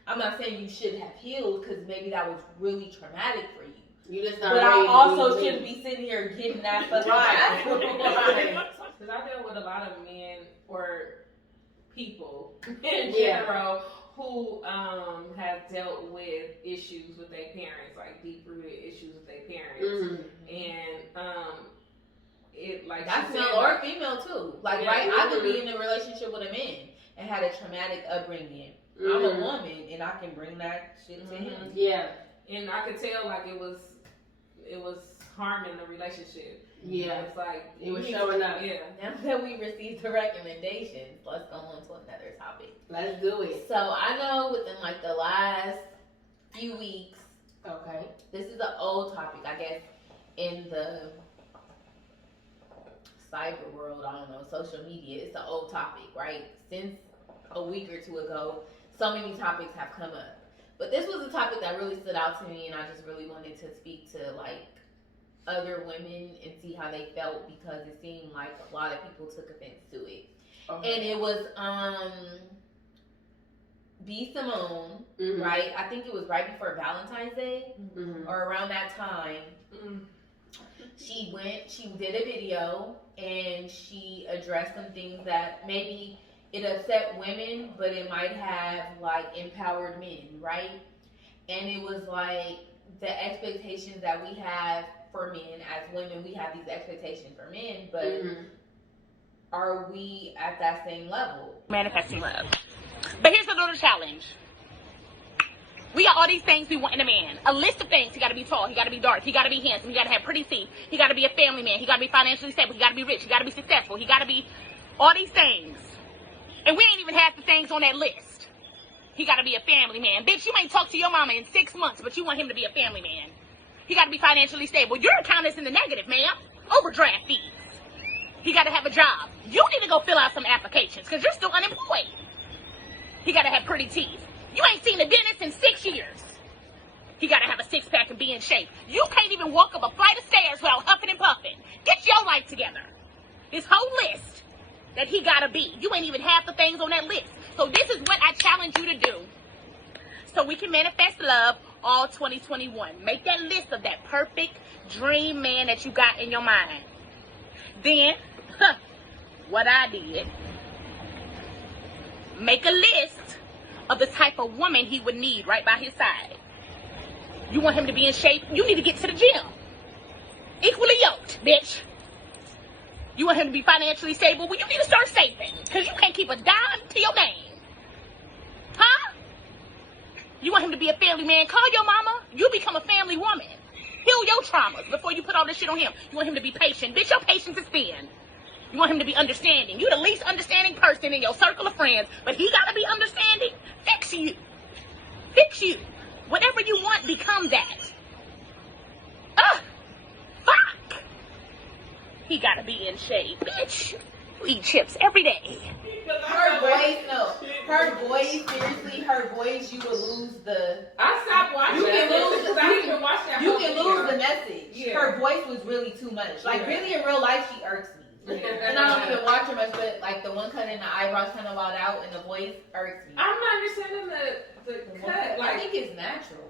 I'm not saying you should have healed, because maybe that was really traumatic for you. You just not But I ready to also be shouldn't be sitting here getting that fucking Right. Because I deal with a lot of men or people in general who have dealt with issues with their parents, like deep-rooted issues with their parents, and it like that's male or female too. Like I could be in a relationship with a man and had a traumatic upbringing. I'm a woman and I can bring that shit to him. Yeah. And I could tell like it was harming the relationship. Yeah. It's like It was showing up. Yeah. Now that we received the recommendations, let's go on to another topic. Let's do it. So I know within like the last few weeks, Okay. this is an old topic, I guess, in the cyber world, I don't know, social media, it's an old topic, right? Since a week or two ago, so many topics have come up. But this was a topic that really stood out to me, and I just really wanted to speak to, like, other women and see how they felt, because it seemed like a lot of people took offense to it. Okay. And it was, B. Simone, right? I think it was right before Valentine's Day, or around that time. She did a video, and she addressed some things that maybe it upset women, but it might have, like, empowered men, right? And it was, like, the expectations that we have for men as women, we have these expectations for men, but are we at that same level? Manifesting love. But here's a little challenge. We got all these things we want in a man. A list of things. He got to be tall. He got to be dark. He got to be handsome. He got to have pretty teeth. He got to be a family man. He got to be financially stable. He got to be rich. He got to be successful. He got to be all these things. And we ain't even half the things on that list. He got to be a family man. Bitch, you ain't talked to your mama in 6 months, but you want him to be a family man. He got to be financially stable. Your account is in the negative, ma'am. Overdraft fees. He got to have a job. You need to go fill out some applications because you're still unemployed. He got to have pretty teeth. You ain't seen a dentist in 6 years. He got to have a six-pack and be in shape. You can't even walk up a flight of stairs without huffing and puffing. Get your life together. This whole list that he got to be. You ain't even half the things on that list. So this is what I challenge you to do. So we can manifest love all 2021. Make that list of that perfect dream man that you got in your mind. Then, what I did, make a list of the type of woman he would need right by his side. You want him to be in shape? You need to get to the gym. Equally yoked, bitch. You want him to be financially stable? Well, you need to start saving, because you can't keep a dime to your name. Huh? You want him to be a family man? Call your mama. You become a family woman. Heal your traumas before you put all this shit on him. You want him to be patient. Bitch, your patience is thin. You want him to be understanding. You the least understanding person in your circle of friends, but he gotta be understanding. Fix you. Fix you. Whatever you want, become that. Fuck. He gotta be in shape. Bitch, you eat chips every day. Her voice, no. Her voice, seriously, her voice, you will lose the. I stopped watching. You can lose because I didn't even watch that. You whole can video. lose the message. Yeah. Her voice was really too much. Like, Yeah. really, in real life, she irks me. And I don't even watch her much, but like the one cut in the eyebrows kind of wild out, and the voice irks me. I'm not understanding the cut. I Like, think it's natural.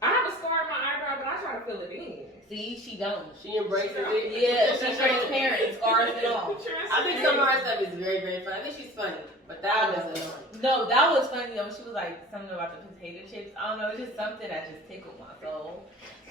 I have a scar on my eyebrow, but I try to fill it in. See, she don't. She embraces it. Yeah, she's transparent, scars and all. I think some of her stuff is very, very funny. I think she's funny, but that was annoying. No, that was funny though. She was like something about the potato chips. I don't know, it's just something that just tickled my soul.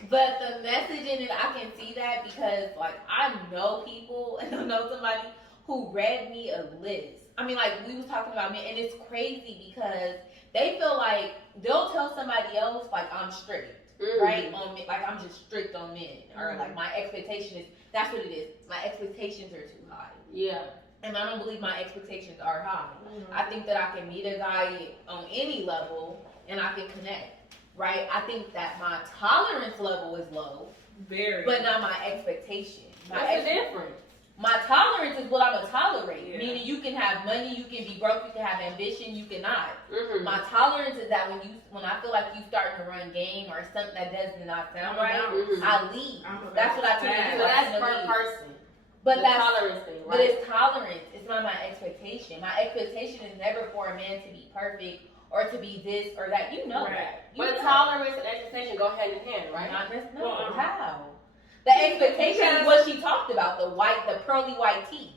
But the message in it, I can see that because like I know people and I know somebody who read me a list. I mean, like we was talking about me, and it's crazy because they feel like they'll tell somebody else like I'm strict. Right on me, like I'm just strict on men, or like my expectation is that's what it is. My expectations are too high. Yeah. And I don't believe my expectations are high. I think that I can meet a guy on any level and I can connect, right? I think that my tolerance level is low, Very. but not my expectation. What's the difference? My tolerance is what I'm gonna tolerate. Yeah. Meaning you can have money, you can be broke, you can have ambition, you cannot. Mm-hmm. My tolerance is that when I feel like you starting to run game or something that does not sound right, Mhm. I leave. I'm That's what I tend to do. So I that's tend to per leave. person. But The that's tolerance thing, right? But it's tolerance. It's not my expectation. My expectation is never for a man to be perfect or to be this or that. You know that. You But know. tolerance and expectation go hand in hand, right? Not necessarily. Well, How? The expectation is what she talked about: the pearly white teeth,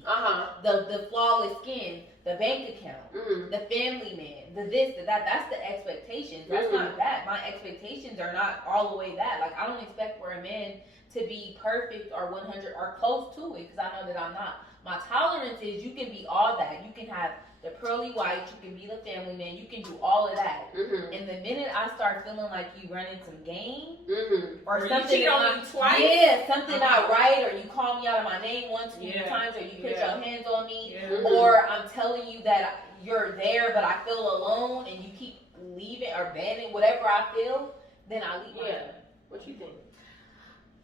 the flawless skin, the bank account, Mm-hmm. the family man, the this, the that. That's the expectations. That's not that. My expectations are not all the way that. Like I don't expect for a man to be perfect or 100 or close to it because I know that I'm not. My tolerance is you can be all that. You can have the pearly white. You can be the family man. You can do all of that. Mm-hmm. And the minute I start feeling like you running some game Mm-hmm. or you something cheat is on not, me twice? yeah, something not right, or you call me out of my name one too many Yeah. times, or you put Yeah. your hands on me, Yeah. or I'm telling you that you're there but I feel alone and you keep leaving or banning whatever I feel, then I leave. Yeah. What you think?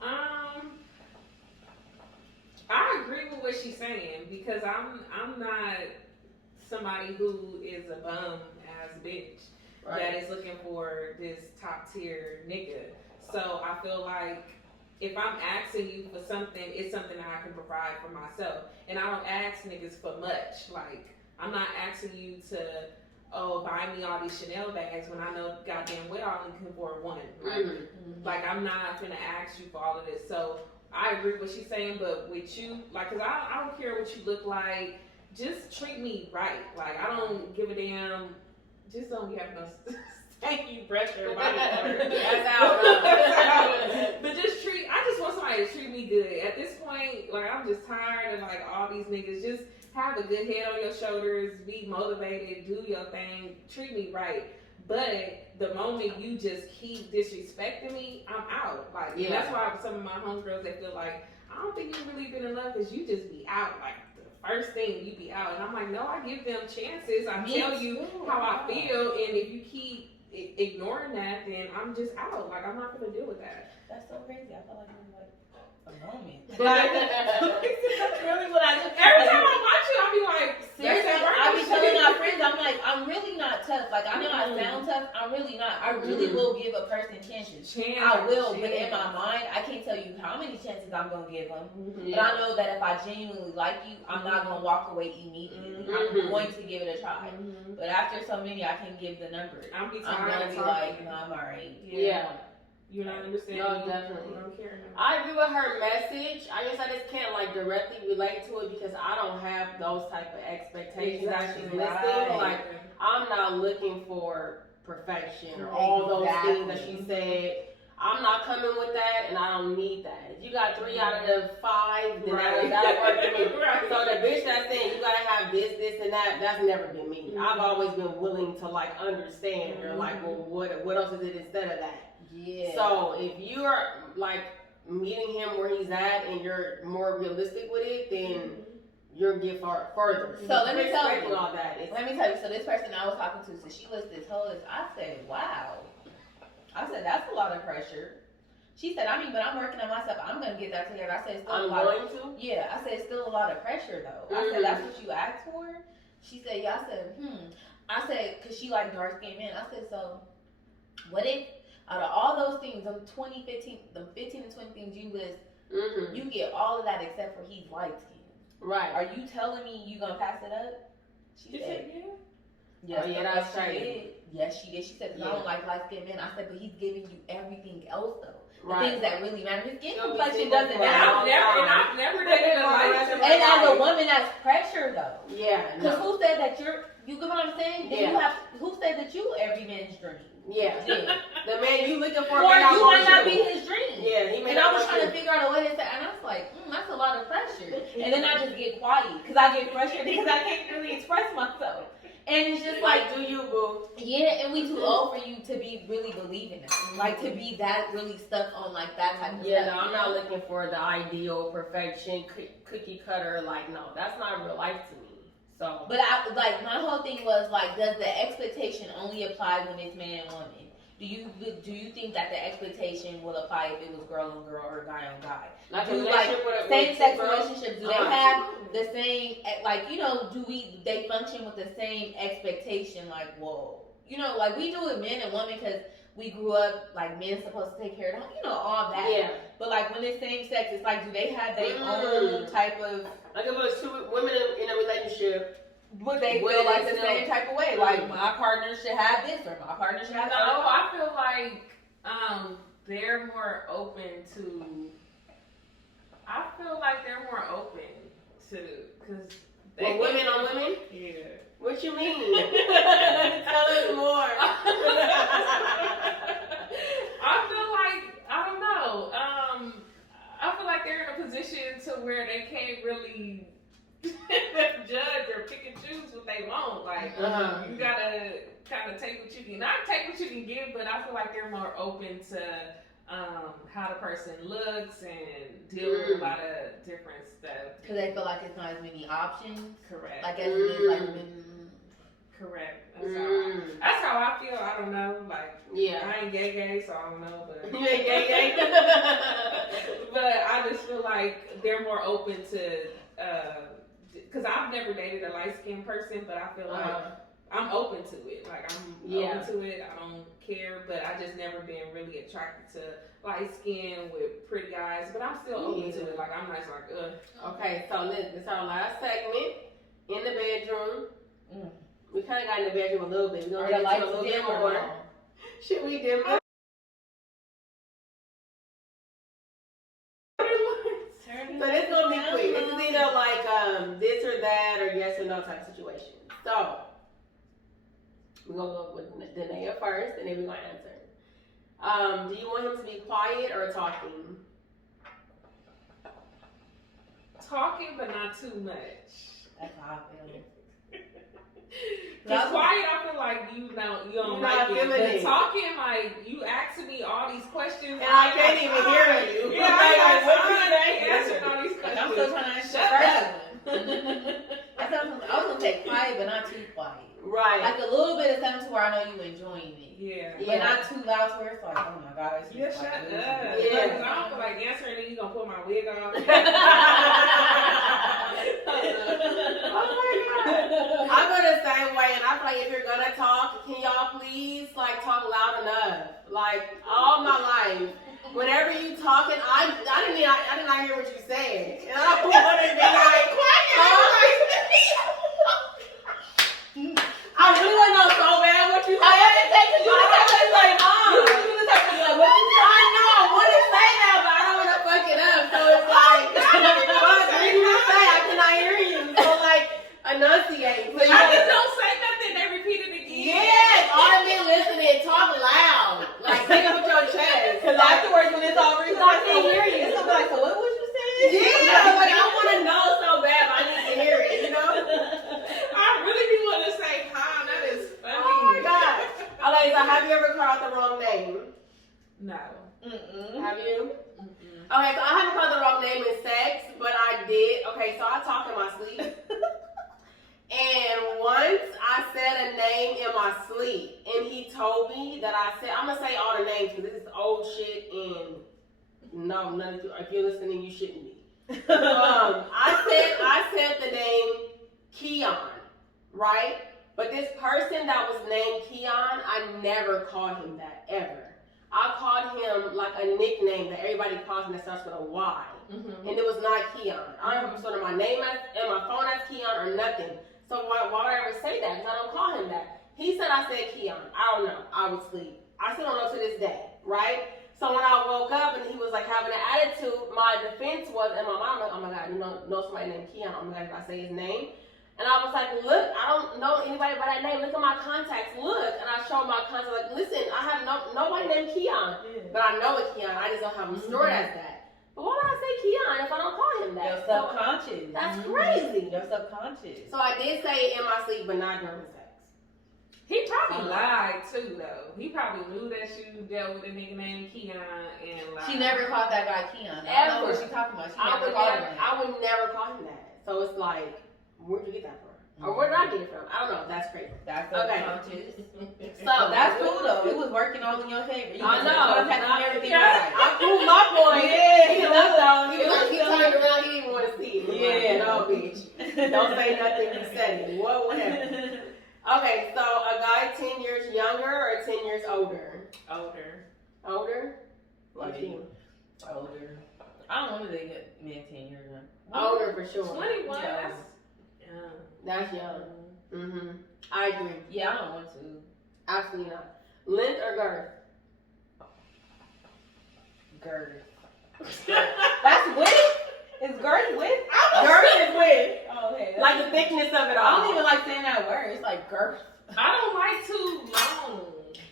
I agree with what she's saying because I'm not somebody who is a bum ass bitch that is looking for this top tier nigga. So I feel like if I'm asking you for something, it's something that I can provide for myself. And I don't ask niggas for much. Like I'm not asking you to buy me all these Chanel bags when I know goddamn well I'm looking for one. Like, like I'm not gonna ask you for all of this. So I agree with what she's saying, but with you, like, cause I don't care what you look like. Just treat me right. Like I don't give a damn. Just don't be having no stanky breath or body odor. That's out. But I just want somebody to treat me good. At this point, like I'm just tired of like all these niggas. Just have a good head on your shoulders, be motivated, do your thing, treat me right. But the moment you just keep disrespecting me, I'm out. Like, and that's why some of my homegirls, they feel like, I don't think you've really been in love because you just be out. Like, the first thing you be out. And I'm like, no, I give them chances. I tell you how I feel. And if you keep ignoring that, then I'm just out. Like, I'm not going to deal with that. That's so crazy. I feel like it was like a moment. That's really what I do. Every time I watch you, I'll be like, seriously, I be telling my friends, I'm like, I'm really not tough. Like, I know I sound tough. I'm really not. I really will give a person chances. I will, but in my mind, I can't tell you how many chances I'm going to give them. But I know that if I genuinely like you, I'm not going to walk away immediately. I'm going to give it a try. But after so many, I can give the number. I'm going to be like, no, I'm all right. Yeah. You're not understanding. No, definitely. I don't care. I agree with her message. I guess I just can't like directly relate to it because I don't have those type of expectations that she's listing. Like I'm not looking for perfection or all those things that she said. I'm not coming with that, and I don't need that. If you got 3 out of the 5, then that'll work for me. So the bitch that's saying you gotta have this, and that, that's never been me. I've always been willing to like understand or like, well, what else is it instead of that? Yeah. So if you're like meeting him where he's at and you're more realistic with it, then you'll get further. So let me tell you. All that. So this person I was talking to, so she lists this whole list. I said, wow. I said, that's a lot of pressure. She said, but I'm working on myself. I'm gonna get that together. I said, it's still I'm a lot. going to. Yeah, I said, it's still a lot of pressure though. I said, that's what you asked for. She said, yeah. I said, I said, cause she like dark skinned men. I said, so what if out of all those things, them 15 and 20 things you list, you get all of that except for he's light skinned. Right. Are you telling me you gonna pass it up? She said, yeah. Yes, oh, yeah, that's crazy. Yes, she did. She said, I don't like light skinned men. I said, but he's giving you everything else though. The things that really matter. His skin complexion doesn't matter. I've never dated a light skinned man. And as a woman, that's pressure though. Yeah. Because who said that you get what I'm saying? Yeah. Who said that you every man's dream? Yeah. The man you looking for or may not you want might not be his dream. Yeah, he may and not I was want trying you. to figure out a way to say, and I was like, that's a lot of pressure. And then I just get quiet because I get frustrated because I can't really express myself. And it's just like, do you, boo? Yeah, and we too old for you to be really believing that. Like to be that really stuck on like that type of Yeah, stuff. no, I'm not looking for the ideal perfection cookie cutter. Like, no, that's not real life to me. So, but my whole thing was like, does the expectation only apply when it's man and woman? Do you think that the expectation will apply if it was girl on girl or guy on guy? like Do same sex relationships, do they have the same, like, do they function with the same expectation? Like, whoa, like we do with men and women because we grew up like men supposed to take care of them, all that. Yeah. But like when it's same sex, it's like, do they have their own type of, like if it was two women in a relationship, would they feel like the same type of way? Like my partner should have this or my partner should have that? No, I feel like they're more open to. I feel like they're more open to because. Well, women on women? Yeah. What you mean? Tell us more. I feel like I don't know. I feel like they're in a position to where they can't really judge or pick and choose what they want. Like you gotta kind of take what you can, not take what you can give, but I feel like they're more open to how the person looks and deal with a lot of different stuff. Because they feel like it's not as many options. Correct. Like as many, like correct. That's how I feel. I don't know. Like, I ain't gay, so I don't know. But you ain't gay. But I just feel like they're more open to. Because I've never dated a light skinned person, but I feel like I'm open to it. Like I'm open to it. I don't care, but I just never been really attracted to light skin with pretty eyes. But I'm still open to it. Like I'm not just like ugh. Okay, so this is our last segment in the bedroom. We kind of got in the bedroom a little bit. We're gonna get into a little bit more. Should we dim it? So this is gonna be quick. This is either like this or that or yes or no type situation. So we're gonna go with Danae first, and then we're gonna answer. Do you want him to be quiet or talking? Talking, but not too much. That's how I feel. Cause quiet, I feel like you don't like it. But talking, like you asking me all these questions, and I can't even hear you. Yeah, I answering all these questions. I'm still trying to answer the first one. I was gonna say quiet, but not too quiet. Right. Like a little bit of something to where I know you enjoying it. Yeah. But not too loud to where it's like, oh my god. Yeah, shut up. Yeah. Cause I don't feel like answering and you gonna put my wig on. Oh my god. I feel the same way, and I feel like if you're gonna talk, can y'all please like talk loud enough? Like all my life, whenever you talking, I did not hear what you said, and I want to be like quiet. I really want to know so bad what you said. I know I want to say that, but I don't want to fuck it up. So it's like, what did you say? I cannot hear you. So like, enunciate. So I just don't say nothing. They repeat it again. yes, all me listening, talk loud. Like, say it with your chest. Because afterwards, when it's all real, I can't hear you. It's gonna be like, so what was you saying? Yeah, like I want to know so bad, but I need to hear it, you know? I really do want to say, "Huh, that is funny." Oh my god. Alexa, have you ever called the wrong name? No. Have you? Okay, so I haven't called the wrong name in sex, but I did. Okay, so I talk in my sleep. And once I said a name in my sleep, and he told me that I'm going to say all the names because this is old shit, and No, none of you. If you're listening, you shouldn't be. I said the name Keon, right? But this person that was named Keon, I never called him that ever. I called him like a nickname that everybody calls him that starts with a Y. Mm-hmm. And it was not Keon. I don't have sort of my name and my phone as Keon or nothing. So why would I ever say that? Because I don't call him that. He said I said Keon. I don't know. I was asleep. I still don't know to this day, right? So when I woke up and he was like having an attitude, my defense was, and my mom was like, oh my God, you know somebody named Keon. Oh my God, if I say his name. And I was like, look, I don't know anybody by that name. Look at my contacts. Look. And I showed my contacts, like, listen, I have nobody named Keon. Yeah. But I know it's Keon. I just don't have him stored as that. But why would I say Keon if I don't call him that? Your subconscious. That's crazy. Your subconscious. So I did say it in my sleep, but not during sex. He probably lied too, though. He probably knew that you dealt with a nigga named Keon and lied. She never called that guy Keon. I don't know what she's talking about. She never called him that. I would never call him that. So it's like, where'd you get that from? Or where did I get it from? I don't know. That's crazy. That's subconscious. So that's cool though. It was working all in your favor. I know. Everything right. I proved my point. Yeah, he left though. He was like, he turned around. He didn't want to see it. Yeah. Like, no, bitch. Don't say nothing. You said it. Whatever. Okay, so a guy 10 years younger or 10 years older? Older. Older? Like you? Older. I don't want to date a man 10 years young. Older for sure. 21. Yeah. That's young. Mm-hmm. I agree. Yeah, I don't want to. Absolutely not. Length or girth? Girth. That's width? Is girth width? Girth is width. Oh, okay. Like the thickness of it all. I don't even like saying that word. It's like girth. I don't like too long.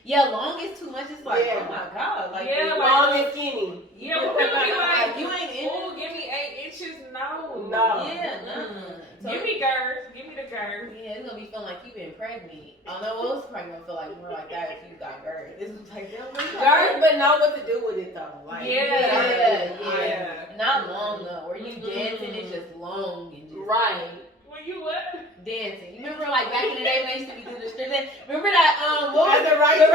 Yeah, long is too much. It's like, Yeah. oh my God. Like, Yeah, long and skinny. Yeah, but people be like, you ain't in oh, give me 8 inches. No. Yeah, no. So, Give me girth. Give me the girth. yeah, it's gonna be feeling like you've been pregnant. I don't know what else probably gonna feel like more like that if you got girth. It's like, Girth, but know what to do with it though. Like, yeah. Not long though. Where you dancing, it's just long and just right. When you what? dancing. You remember like back in the day when they used to be doing the strip dance? Remember that what was the right the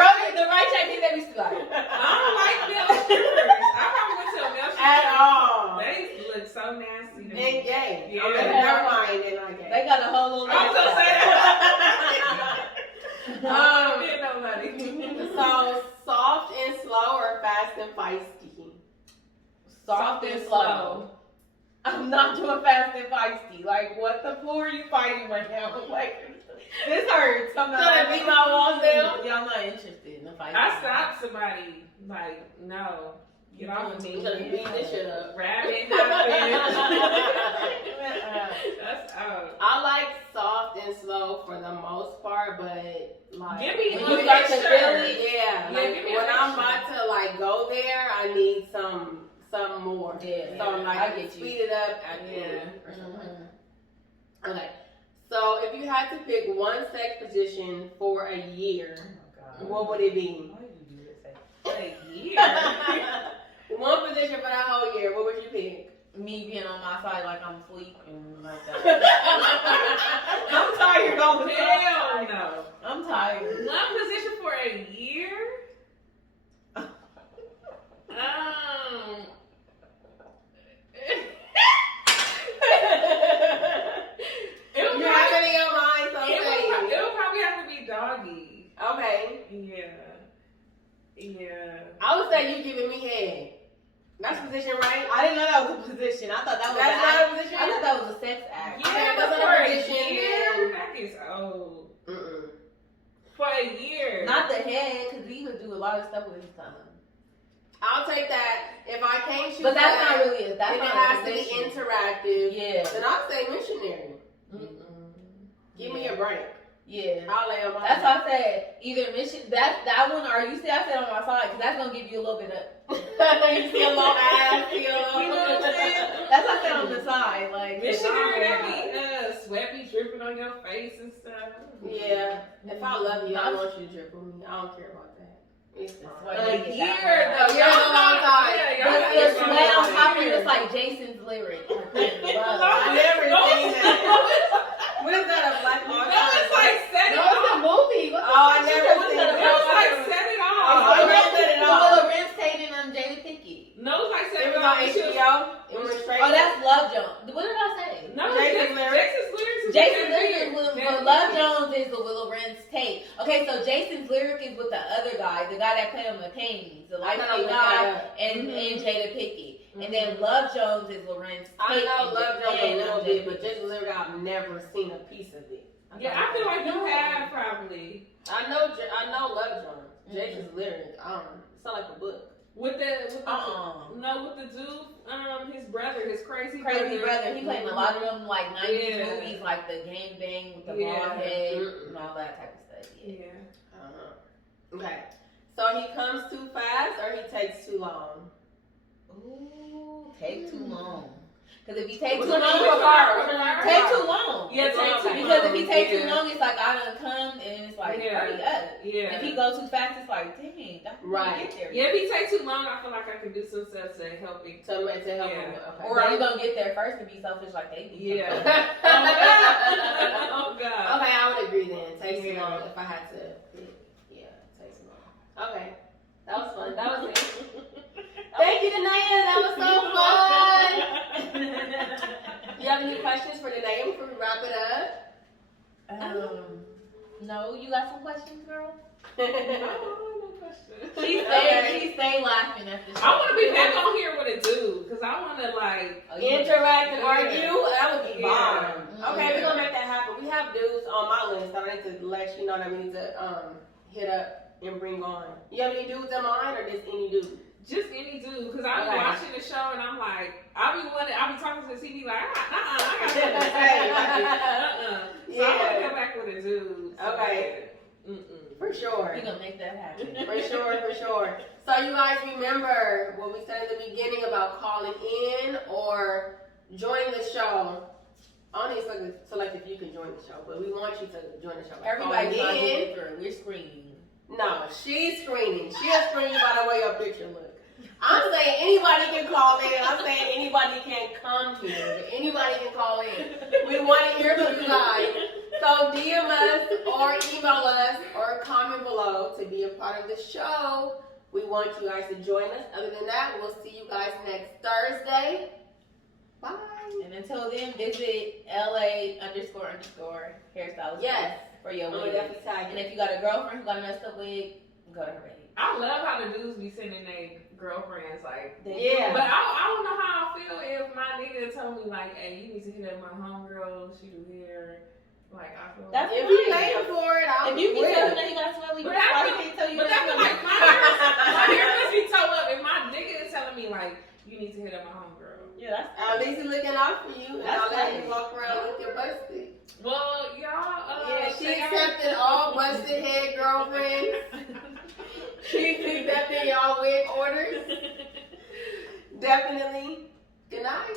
right track thing that we used to like? I don't like male strippers. I probably went to a male stripper. At all. They look so nasty to me. And gay. Yeah. Okay, never mind. They're not gay. They got a whole little. I was gonna say that. Um, Nobody. So soft and slow or fast and feisty? Soft and slow. I'm not doing fast and feisty. Like, what the floor are you fighting right now? Like, this hurts. I'm not. Should I beat my walls down? Yeah, I'm not interested in the fight. I stopped somebody. Like, no. Get off of me. You should beat this shit up. Rabbit, not fish. That's out. I like soft and slow for the most part, but like Give me when a you start to mixture. feel it, yeah, like give me a when I'm mixture. about to like go there, I need something more. Yeah, So like I get you. speed it up at the Yeah. end or something. Okay. So if you had to pick one sex position for a year, what would it be? Why did you do this? A year. One position for that whole year, what would you pick? Me being on my side like I'm asleep and like that. I'm tired all the time. Hell no. I'm tired. One position for a year? You have any in your mind, so say it. It'll probably have to be doggy. Okay. Yeah. I would say you giving me head. That's position, right? I didn't know that was a position. I thought that was That's an not act. a position? I thought that was a sex act. Yeah, Okay, but that's for not a a position, year, then. that gets old. Mm-mm. For a year. Not the head, because he would do a lot of stuff with his tongue. I'll take that. If I can't shoot But that's that, not really a, that's and it not has a to be position. interactive, Yeah. then I'll say missionary. Give me a break. Yeah. I'll lay on my That's why I said either mission that one or you see I said on my side because that's gonna give you a little bit of You see a little ass, see a little. you know what I'm saying? That's why I said on the side like Missionary, that be sweat be dripping on your face and stuff. Yeah. If I love you, I want you to drip on me. I don't care about that. It's fine. A year though. Yeah, Y'all long got- time. yeah, y'all but got the this sweat going on top of year. you is like Jason's lyric. I never seen that. What is that, a black No, mark? it's like set it No, it's a off. movie. What the Oh, I fuck? never She said, seen what's it. It was like set it Oh, off. I never set it off. Willa Rince Tatum and Jada Pinkett. No, it's like set it Jones is the Lorenz Tate. Okay, so Jason's lyric is with the other guy, the guy that played on the Kings, the light skinned guy, and Jada Pickett. And then Love Jones is Lorenz Tate. I know Love Jones a little bit, but Pickett. just lyric, I've never seen a piece of it. Yeah, I feel like you have probably. I know Love Jones. Jason's lyric, I don't know. It sounds like a book. With the dude, his brother, his crazy brother. He played in a lot of them like 90s movies, like the Gang Bang with the bald head and all that type of stuff. Yeah. Okay. So he comes too fast or he takes too long? Ooh, take too long. Because if he take too Which one long, you prefer? take too long. Yeah, take too long. Because if he take too long, it's like I done come and it's like hurry up. Yeah. If he goes too fast, it's like dang, I can't get there. Yeah, if he takes too long, I feel like I can do some stuff to help him. To help him. Okay. Or are you gonna get there first and be selfish like they do? Yeah. Oh God. Okay, I would agree then. Takes too long if I had to. Yeah, takes too long. Okay. That was fun. That was it. Thank you, Danae. That was so fun. You have any questions for Danae before we wrap it up? No, you got some questions, girl? No question. She stay laughing at the show. I want to be back on here with a dude because I want to like Interact and argue? That would be Yeah. bomb. Okay, we're gonna make that happen. We have dudes on my list that I need to let you know that we need to hit up and bring on. You have any dudes in mind or just any dude? just any dude because I be watching the show and I'm like I be talking to the TV like I got something to say. So I want to come back with a dude. So Okay. For sure. We're gonna make that happen. For sure. So you guys remember what we said in the beginning about calling in or joining the show. I don't even select if you can join the show, but we want you to join the show. Everybody's not getting through. We're screening. No, she's screening. She'll screen you by the way your picture looks. I'm saying anybody can call in. I'm saying anybody can come here. Anybody can call in. We want to hear from you guys. So DM us or email us or comment below to be a part of the show. We want you guys to join us. Other than that, we'll see you guys next Thursday. Bye. And until then, visit LA__hairstylist. Yes. For your I'm gonna wig. definitely tag And you. if you got a girlfriend who got a messed up wig, go to her page. I love how the dudes be sending their girlfriends like. Yeah. But I don't know how I feel if my nigga told me like, hey, you need to hit up my homegirl. She do hair. Like I feel. That's If you paying for it, I'll If you do can tell him it. that he got smelly But breath, I why feel- he can't tell you But that? that's like my hair must be toe up. If my nigga is telling me like, you need to hit up my homegirl. Yeah, that's At least he's looking out for you, and That's I'll let funny. you walk around with your busted. Well, y'all. Yeah, she accepted all busted head girlfriends. She's accepting y'all wig orders. Definitely. Good night.